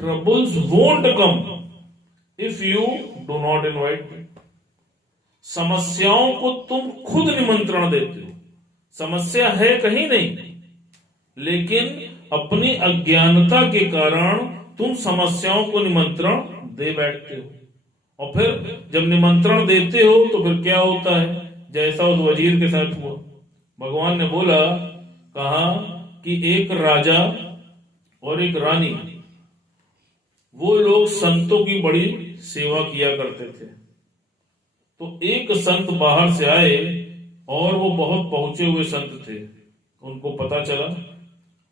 troubles won't come if you do not invite me. समस्याओं को तुम खुद निमंत्रण देते हो। समस्या है कहीं नहीं, लेकिन अपनी अज्ञानता के कारण तुम समस्याओं को निमंत्रण दे बैठते हो। और फिर जब निमंत्रण देते हो तो फिर क्या होता है, जैसा उस वजीर के साथ हुआ। भगवान ने बोला, कहा कि एक राजा और एक रानी, वो लोग संतों की बड़ी सेवा किया करते थे। तो एक संत बाहर से आए और वो बहुत पहुंचे हुए संत थे। उनको पता चला,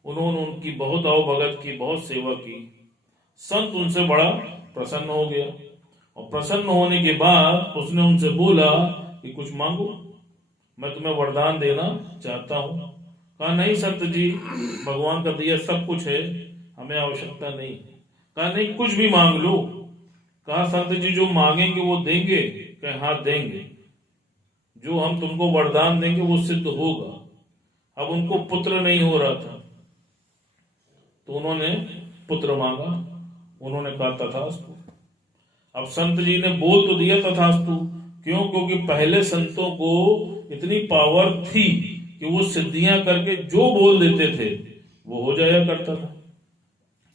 उन्होंने उनकी बहुत आवभगत की, बहुत सेवा की। संत उनसे बड़ा प्रसन्न हो गया और प्रसन्न होने के बाद उसने उनसे बोला कि कुछ मांगो, मैं तुम्हें वरदान देना चाहता हूं। कहा नहीं संत जी, भगवान का दिया सब कुछ है, हमें आवश्यकता नहीं। कहा नहीं, कुछ भी मांग लो। कहा संत जी जो मांगेंगे वो देंगे? कहे हाँ देंगे, जो हम तुमको वरदान देंगे वो सिद्ध होगा। अब उनको पुत्र नहीं हो रहा था तो उन्होंने पुत्र मांगा। उन्होंने कहा तथास्तु। अब संत जी ने बोल तो दिया तथास्तु, क्यों? क्योंकि पहले संतों को इतनी पावर थी कि वो सिद्धियां करके जो बोल देते थे वो हो जाया करता था।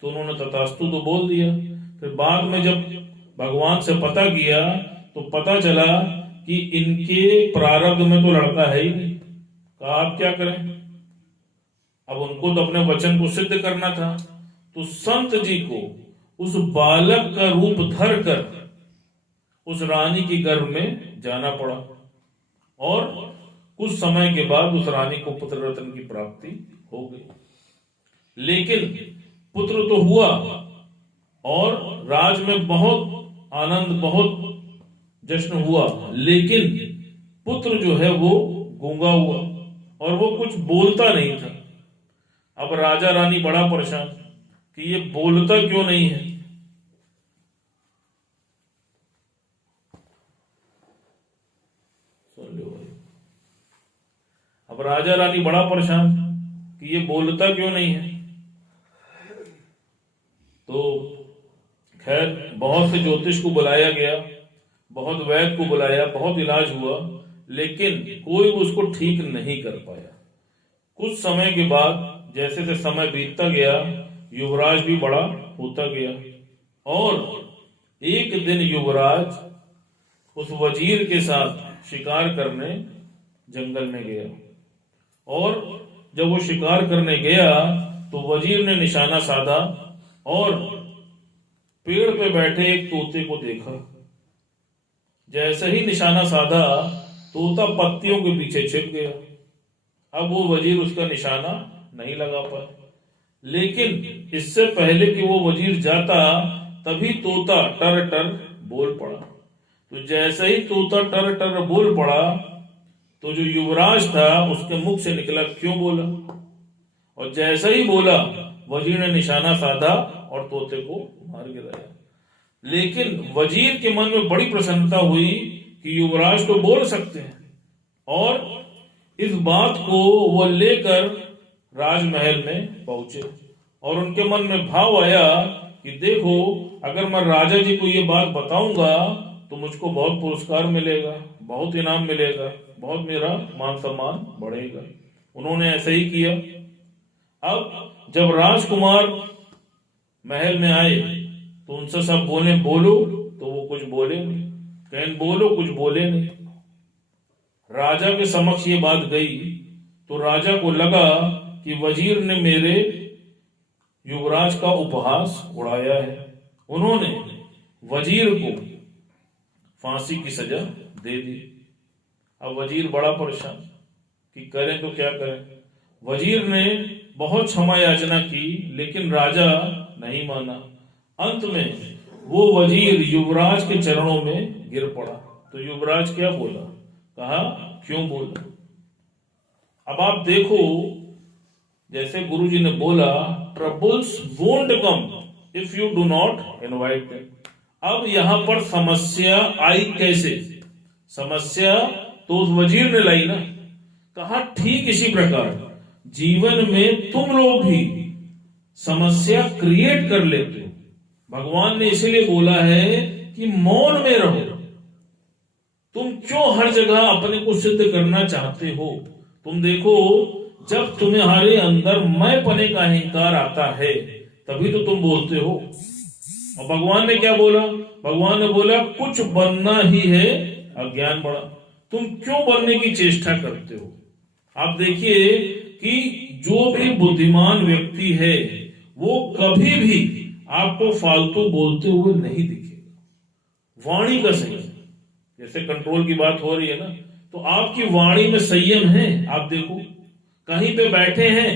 तो उन्होंने तथास्तु तो बोल दिया। फिर बाद में जब भगवान से पता किया तो पता चला कि इनके प्रारब्ध में तो लड़का है ही नहीं। कहा आप क्या करें? अब उनको तो अपने वचन को सिद्ध करना था। तो संत जी को उस बालक का रूप धर कर उस रानी के गर्भ में जाना पड़ा और कुछ समय के बाद उस रानी को पुत्र रत्न की प्राप्ति हो गई। लेकिन पुत्र तो हुआ और राज में बहुत आनंद, बहुत जश्न हुआ, लेकिन पुत्र जो है वो गूंगा हुआ और वो कुछ बोलता नहीं था। अब राजा रानी बड़ा परेशान कि ये बोलता क्यों नहीं है। सुन लो भाई, अब राजा रानी बड़ा परेशान कि ये बोलता क्यों नहीं है। तो खैर बहुत से ज्योतिष को बुलाया गया, बहुत वैद्य को बुलाया, बहुत इलाज हुआ, लेकिन कोई उसको ठीक नहीं कर पाया। कुछ समय के बाद जैसे जैसे समय बीतता गया, युवराज भी बड़ा होता गया और एक दिन युवराज उस वजीर के साथ शिकार करने जंगल में गया और जब वो शिकार करने गया तो वजीर ने निशाना साधा और पेड़ पे बैठे एक तोते को देखा। जैसे ही निशाना साधा, तोता पत्तियों के पीछे छिप गया। अब वो वजीर उसका निशाना नहीं लगा पाया, लेकिन इससे पहले कि वो वजीर जाता तभी तोता टर टर बोल पड़ा। तो जैसे ही तोता टर टर बोल पड़ा तो जो युवराज था उसके मुख से निकला क्यों बोला, और जैसे ही बोला वजीर ने निशाना साधा और तोते को मार गिराया। लेकिन वजीर के मन में बड़ी प्रसन्नता हुई कि युवराज तो बोल सकते हैं, और इस बात को वो लेकर राजमहल में पहुंचे और उनके मन में भाव आया कि देखो, अगर मैं राजा जी को ये बात बताऊंगा तो मुझको बहुत पुरस्कार मिलेगा, बहुत इनाम मिलेगा, बहुत मेरा मान सम्मान बढ़ेगा। उन्होंने ऐसे ही किया। अब जब राजकुमार महल में आए तो उनसे सब बोले बोलो, तो वो कुछ बोले नहीं, कहें बोलो, कुछ बोले नहीं। राजा के समक्ष ये बात गई तो राजा को लगा कि वजीर ने मेरे युवराज का उपहास उड़ाया है। उन्होंने वजीर को फांसी की सजा दे दी। अब वजीर बड़ा परेशान कि करें तो क्या करें। वजीर ने बहुत क्षमा याचना की, लेकिन राजा नहीं माना। अंत में वो वजीर युवराज के चरणों में गिर पड़ा। तो युवराज क्या बोला, कहा क्यों बोला। अब आप देखो, जैसे गुरुजी ने बोला, troubles won't come if you do not invite them. अब यहां पर समस्या आई कैसे? समस्या तो उस वजीर ने लाई ना, कहा ठीक इसी प्रकार जीवन में तुम लोग भी समस्या क्रिएट कर लेते हो। भगवान ने इसलिए बोला है कि मौन में रहो। तुम क्यों हर जगह अपने को सिद्ध करना चाहते हो? तुम देखो, जब तुम्हारे अंदर मैं पने का अहंकार आता है तभी तो तुम बोलते हो। और भगवान ने क्या बोला? भगवान ने बोला कुछ बनना ही है अज्ञान बड़ा। तुम क्यों बनने की चेष्टा करते हो? आप देखिए कि जो भी बुद्धिमान व्यक्ति है वो कभी भी आपको फालतू बोलते हुए नहीं दिखेगा। वाणी का संयम, जैसे कंट्रोल की बात हो रही है ना, तो आपकी वाणी में संयम है। आप देखो, कहीं पे बैठे हैं,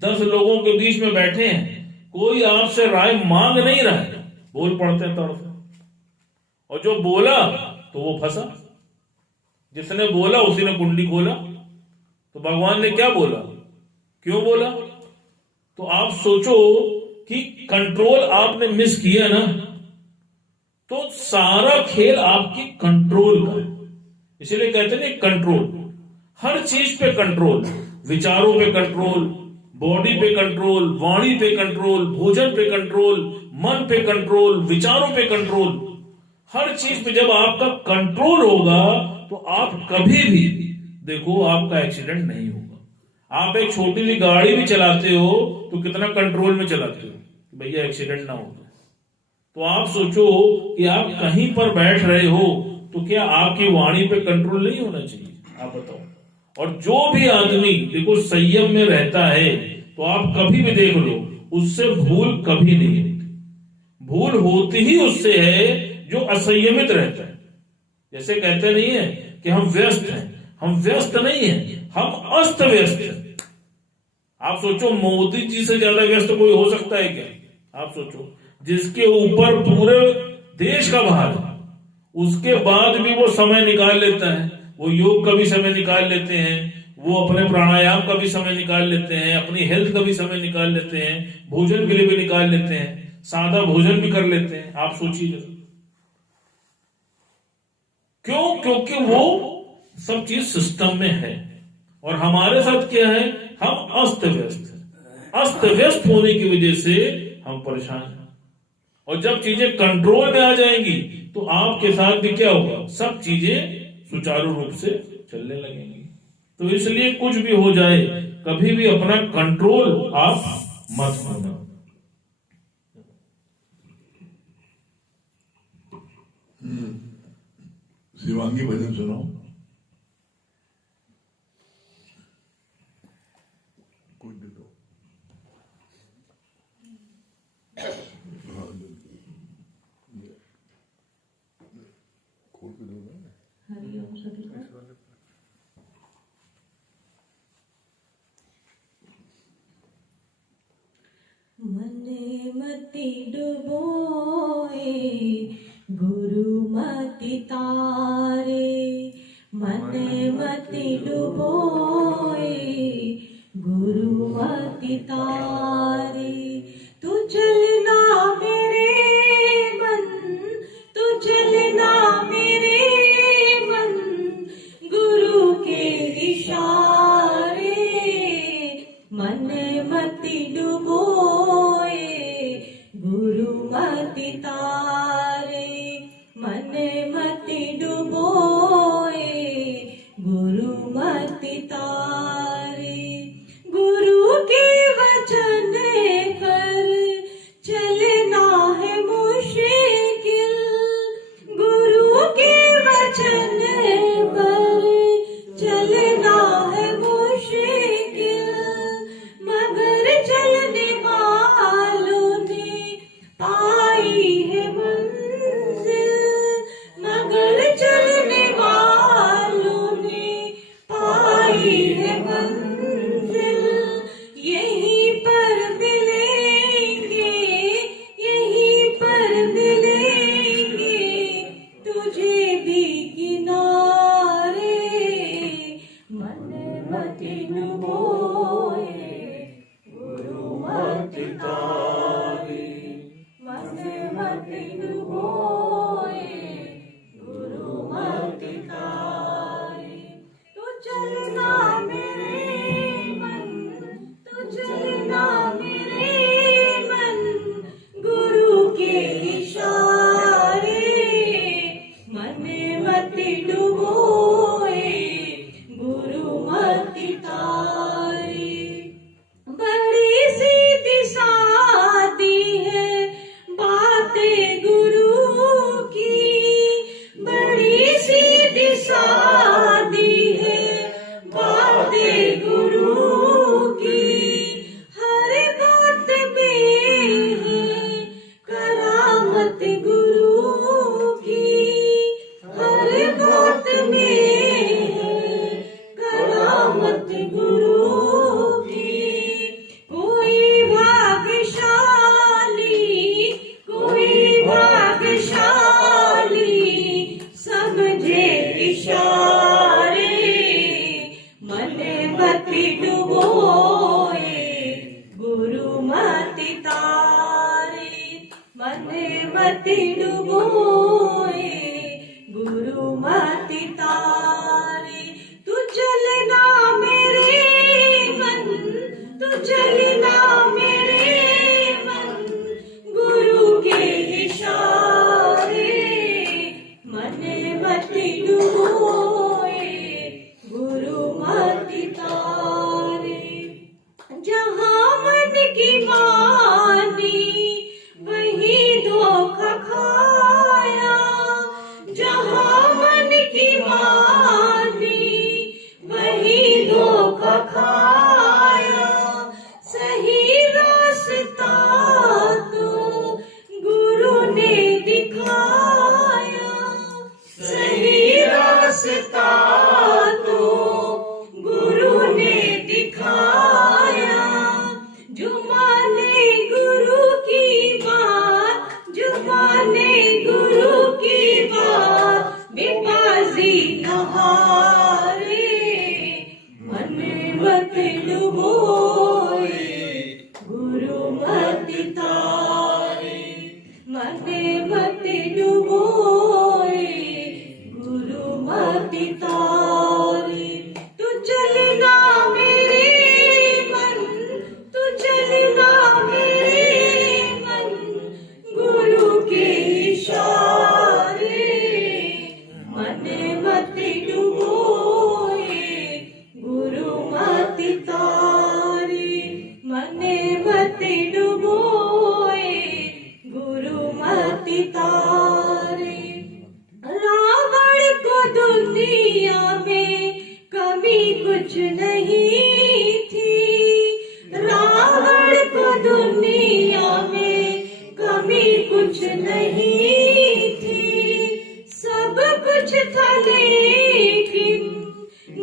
10 लोगों के बीच में बैठे हैं, कोई आपसे राय मांग नहीं रहा है, बोल पड़ते हैं तड़प। और जो बोला तो वो फंसा, जिसने बोला उसी ने कुंडली खोला। तो भगवान ने क्या बोला, क्यों बोला? तो आप सोचो कि कंट्रोल आपने मिस किया ना, तो सारा खेल आपकी कंट्रोल का है। इसलिए कहते हैं कंट्रोल, हर चीज पे कंट्रोल, विचारों पे कंट्रोल, बॉडी पे कंट्रोल, वाणी पे कंट्रोल, भोजन पे कंट्रोल, मन पे कंट्रोल, विचारों पे कंट्रोल। हर चीज पे जब आपका कंट्रोल होगा तो आप कभी भी देखो आपका एक्सीडेंट नहीं होगा। आप एक छोटी सी गाड़ी भी चलाते हो तो कितना कंट्रोल में चलाते हो, भैया एक्सीडेंट ना हो। तो आप सोचो कि आप कहीं पर बैठ रहे हो तो क्या आपकी वाणी पे कंट्रोल नहीं होना चाहिए? आप बताओ। और जो भी आदमी देखो संयम में रहता है तो आप कभी भी देख लो उससे भूल कभी नहीं होती। भूल होती ही उससे है जो असंयमित रहता है। जैसे कहते नहीं है कि हम व्यस्त हैं, हम व्यस्त नहीं हैं, हम अस्त व्यस्त हैं। आप सोचो मोदी जी से ज्यादा व्यस्त कोई हो सकता है क्या? आप सोचो, जिसके ऊपर पूरे देश का भार है, उसके बाद भी वो समय निकाल लेता है। वो योग का भी समय निकाल लेते हैं, वो अपने प्राणायाम का भी समय निकाल लेते हैं, अपनी हेल्थ का भी समय निकाल लेते हैं, भोजन के लिए भी निकाल लेते हैं, सादा भोजन भी कर लेते हैं। आप सोचिए क्यों? क्योंकि वो सब चीज सिस्टम में है। और हमारे साथ क्या है, हम अस्त व्यस्त हैं। अस्त व्यस्त होने की वजह से हम परेशान हैं। और जब चीजें कंट्रोल में आ जाएंगी तो आपके साथ भी क्या होगा, सब चीजें सुचारू रूप से चलने लगेंगी। तो इसलिए कुछ भी हो जाए कभी भी अपना कंट्रोल आप मत खोना। शिवांगी भजन सुनाओ। कोई दे दो। खोल के दो ना। हरिओम सभी को। मने मति डुबोए गुरु मति तारे, मने मति डुबोए गुरु मति तारे। तू चलना मेरे मन, तू चलना मेरे मन, गुरु के इशारे। मने मति डुबोए गुरु मति तारे, मने मति डुबोए गुरु मति तारे। गुरु के वचन पर चलना है मुश्किल, गुरु के वचन पर चलना है मुश्किल, मगर चलने वालों ने पाई है मंजिल, मगर चलने वालों ने पाई है मने मति डुबोए गुरु मति तारे। तू चलना मेरे मन, तू चलना मेरे मन, गुरु के इशारे। मने मति डुबोए गुरु मति तारे। जहाँ मन की मानी वही धोखा खाया, जहाँ मन की मानी वही धोखा खाया। सही रास्ता तो गुरु ने दिखाया, सही रास्ता तो गुरु ने दिखाया। जो माने गुरु की बात, जो माने गुरु की बात, बेबाजी न हारे। मन मत डुबोए गुरु मति तारे। मन मत डुबोए गुरु मति तारे। तू चलना मेरे मन, तू चलना मेरे मन, गुरु के इशारे। मन मत डुबोए गुरु मति तारे। मन मत डुबोए गुरु मति तारे। रावण को दुनिया में कमी कुछ नहीं थी, रावण को दुनिया में कमी कुछ नहीं थी। सब कुछ था लेकिन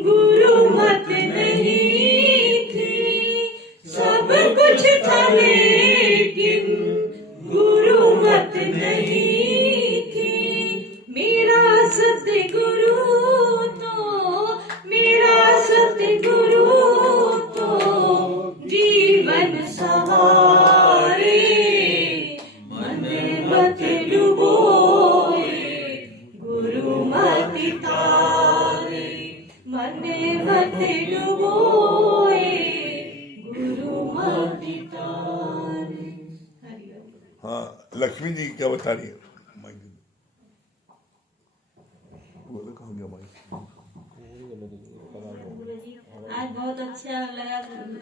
गुरु मत नहीं थी, सब कुछ था लेकिन गुरु मत नहीं थी। मेरा सतगुरु तो, मेरा सतगुरु तो जीवन सहारे। मन मत डुबोए गुरु मति तारे। मन मत डुबोए गुरु मति तारे। हरिओम। हाँ, लक्ष्मी जी क्या बता रही है? बोलो, कहाँ गया माइक? गुरुजी, आज बहुत अच्छा लगा।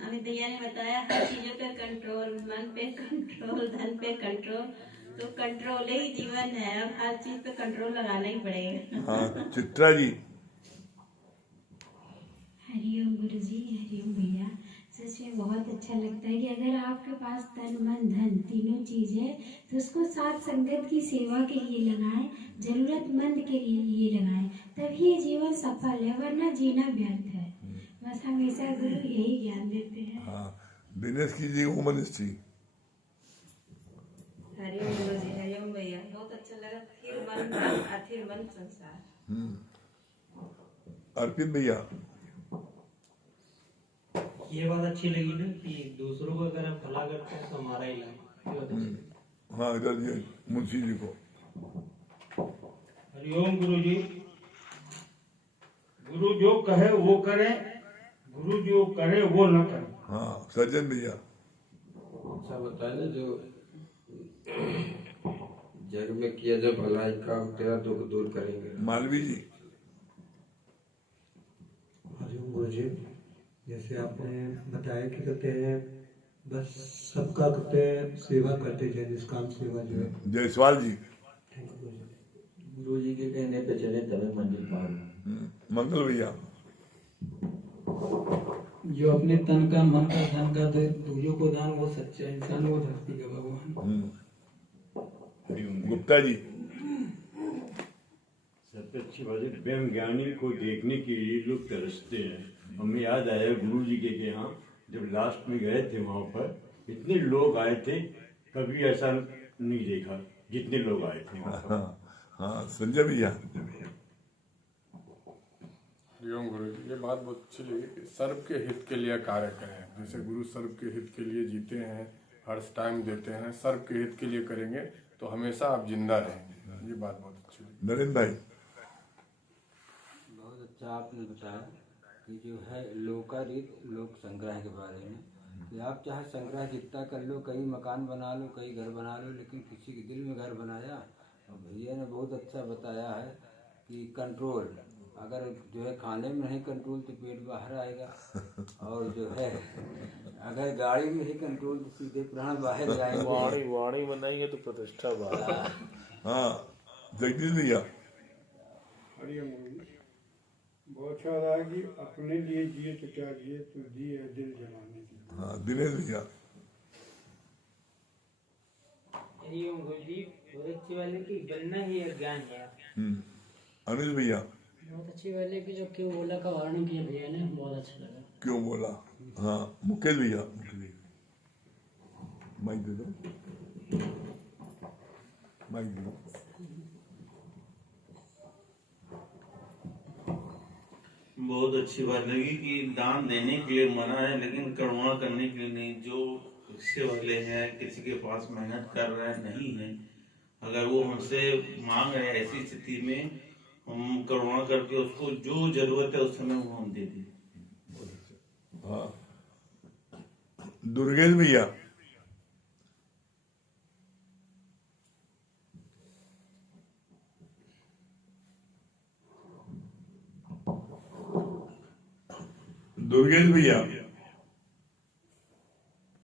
अमित भैया ने बताया हर चीजों पे कंट्रोल, मन पे कंट्रोल, धन पे कंट्रोल। तो कंट्रोल ही जीवन है, अब हर चीज पे कंट्रोल लगाना ही पड़ेगा। हाँ, चित्रा जी। हरिओम गुरुजी, हरिओम भैया। सच में बहुत अच्छा लगता है कि अगर आपके पास तन मन धन तीनों चीज है तो उसको साथ संगत की सेवा के लिए लगाएं, जरूरतमंद के लिए लगाएं, तभी ये जीवन सफल है, वरना जीना व्यर्थ है। बस हमेशा गुरु यही ज्ञान देते हैं। हाँ, दिनेश कीजिए वुमन हिस्ट्री। हरिओम गुरुजी, हरिओम भैया, बहुत अच्छा लगा। फिर मन धन, आखिर मन संसार। अर्पित भैया। ये बात अच्छी लगी ना कि दूसरों को अगर हम भला करते हैं तो हमारा ही लाभ। ये बात अच्छी लगी। हाँ, इधर जी मुंशी जी को। हरिओम गुरु जी। गुरु जो कहे वो करे, गुरु जो करे वो न करे। हाँ, सज्जन भैया। अच्छा बताए ना, जो जग में किया जो भलाई का तेरा दुख दूर करेंगे। मालवी जी। हरिओम गुरु जी। जैसे आपने बताया कि कहते हैं बस सबका करते हैं, सेवा करते जाए, निष्काम सेवा जो है। जयसवाल जी। थैंक यू गुरु जी। गुरु जी के कहने पे चले तभी मंजिल पार। मंगल भैया। जो अपने तन का मन का धन का दे दूसरों को दान, वो सच्चा इंसान, वो धरती का भगवान। गुप्ता जी। सबसे अच्छी बात है, ब्रह्म ज्ञानी को देखने के लिए लोग तरसते हैं। हमें याद आया गुरु जी के यहाँ जब लास्ट में गए थे, वहाँ पर इतने लोग आए थे, कभी ऐसा नहीं देखा जितने लोग आए थे। हाँ, संजय भैया। हरिओम गुरु जी। ये बात बहुत अच्छी लगी कि सर्व के हित के लिए कार्य करें। जैसे गुरु सर्व के हित के लिए जीते हैं, हर टाइम देते हैं, सर्व के हित के लिए करेंगे तो हमेशा आप जिंदा रहेंगे। ये बात बहुत अच्छी लगी। नरेंद्र भाई, बहुत अच्छा आपने बताया कि जो है लोकारीत लोक संग्रह के बारे में, कि आप चाहे संग्रह जितना कर लो, कई मकान बना लो, कई घर बना लो, लेकिन किसी के दिल में घर बनाया। और भैया ने बहुत अच्छा बताया है कि कंट्रोल, अगर जो है खाने में नहीं कंट्रोल तो पेट बाहर आएगा, और जो है अगर गाड़ी में ही कंट्रोल तो सीधे प्राण बाहर जाएंगे। वाणी वाणी में नहीं है तो प्रतिष्ठा बाहर। हाँ जगदीश भैया। हरिओम गुरु जी। बहुत अच्छा रहा कि अपने लिए जिए तो क्या जिए, तो जिए दिल जमाने की। हाँ दिनेश भैया। हरिओम गुरु जी। बहुत अच्छी बात है कि बनना ही अज्ञान है। अनिल भैया। बहुत अच्छी बात है कि जो क्यों बोला का वर्णन किया भैया ने, बहुत अच्छा लगा। क्यों बोला। हाँ मुकेश भैया। माइक दे दो, माइक दे दो। बहुत अच्छी बात लगी कि दान देने के लिए मना है, लेकिन करुणा करने के लिए नहीं। जो रिक्शे वाले हैं, किसी के पास मेहनत कर रहे हैं, नहीं है, अगर वो हमसे मांग रहे हैं, ऐसी स्थिति में हम करुणा करके उसको जो जरूरत है उस समय वो हम दे दें। हाँ दुर्गेश भैया। दुर्गेश भैया।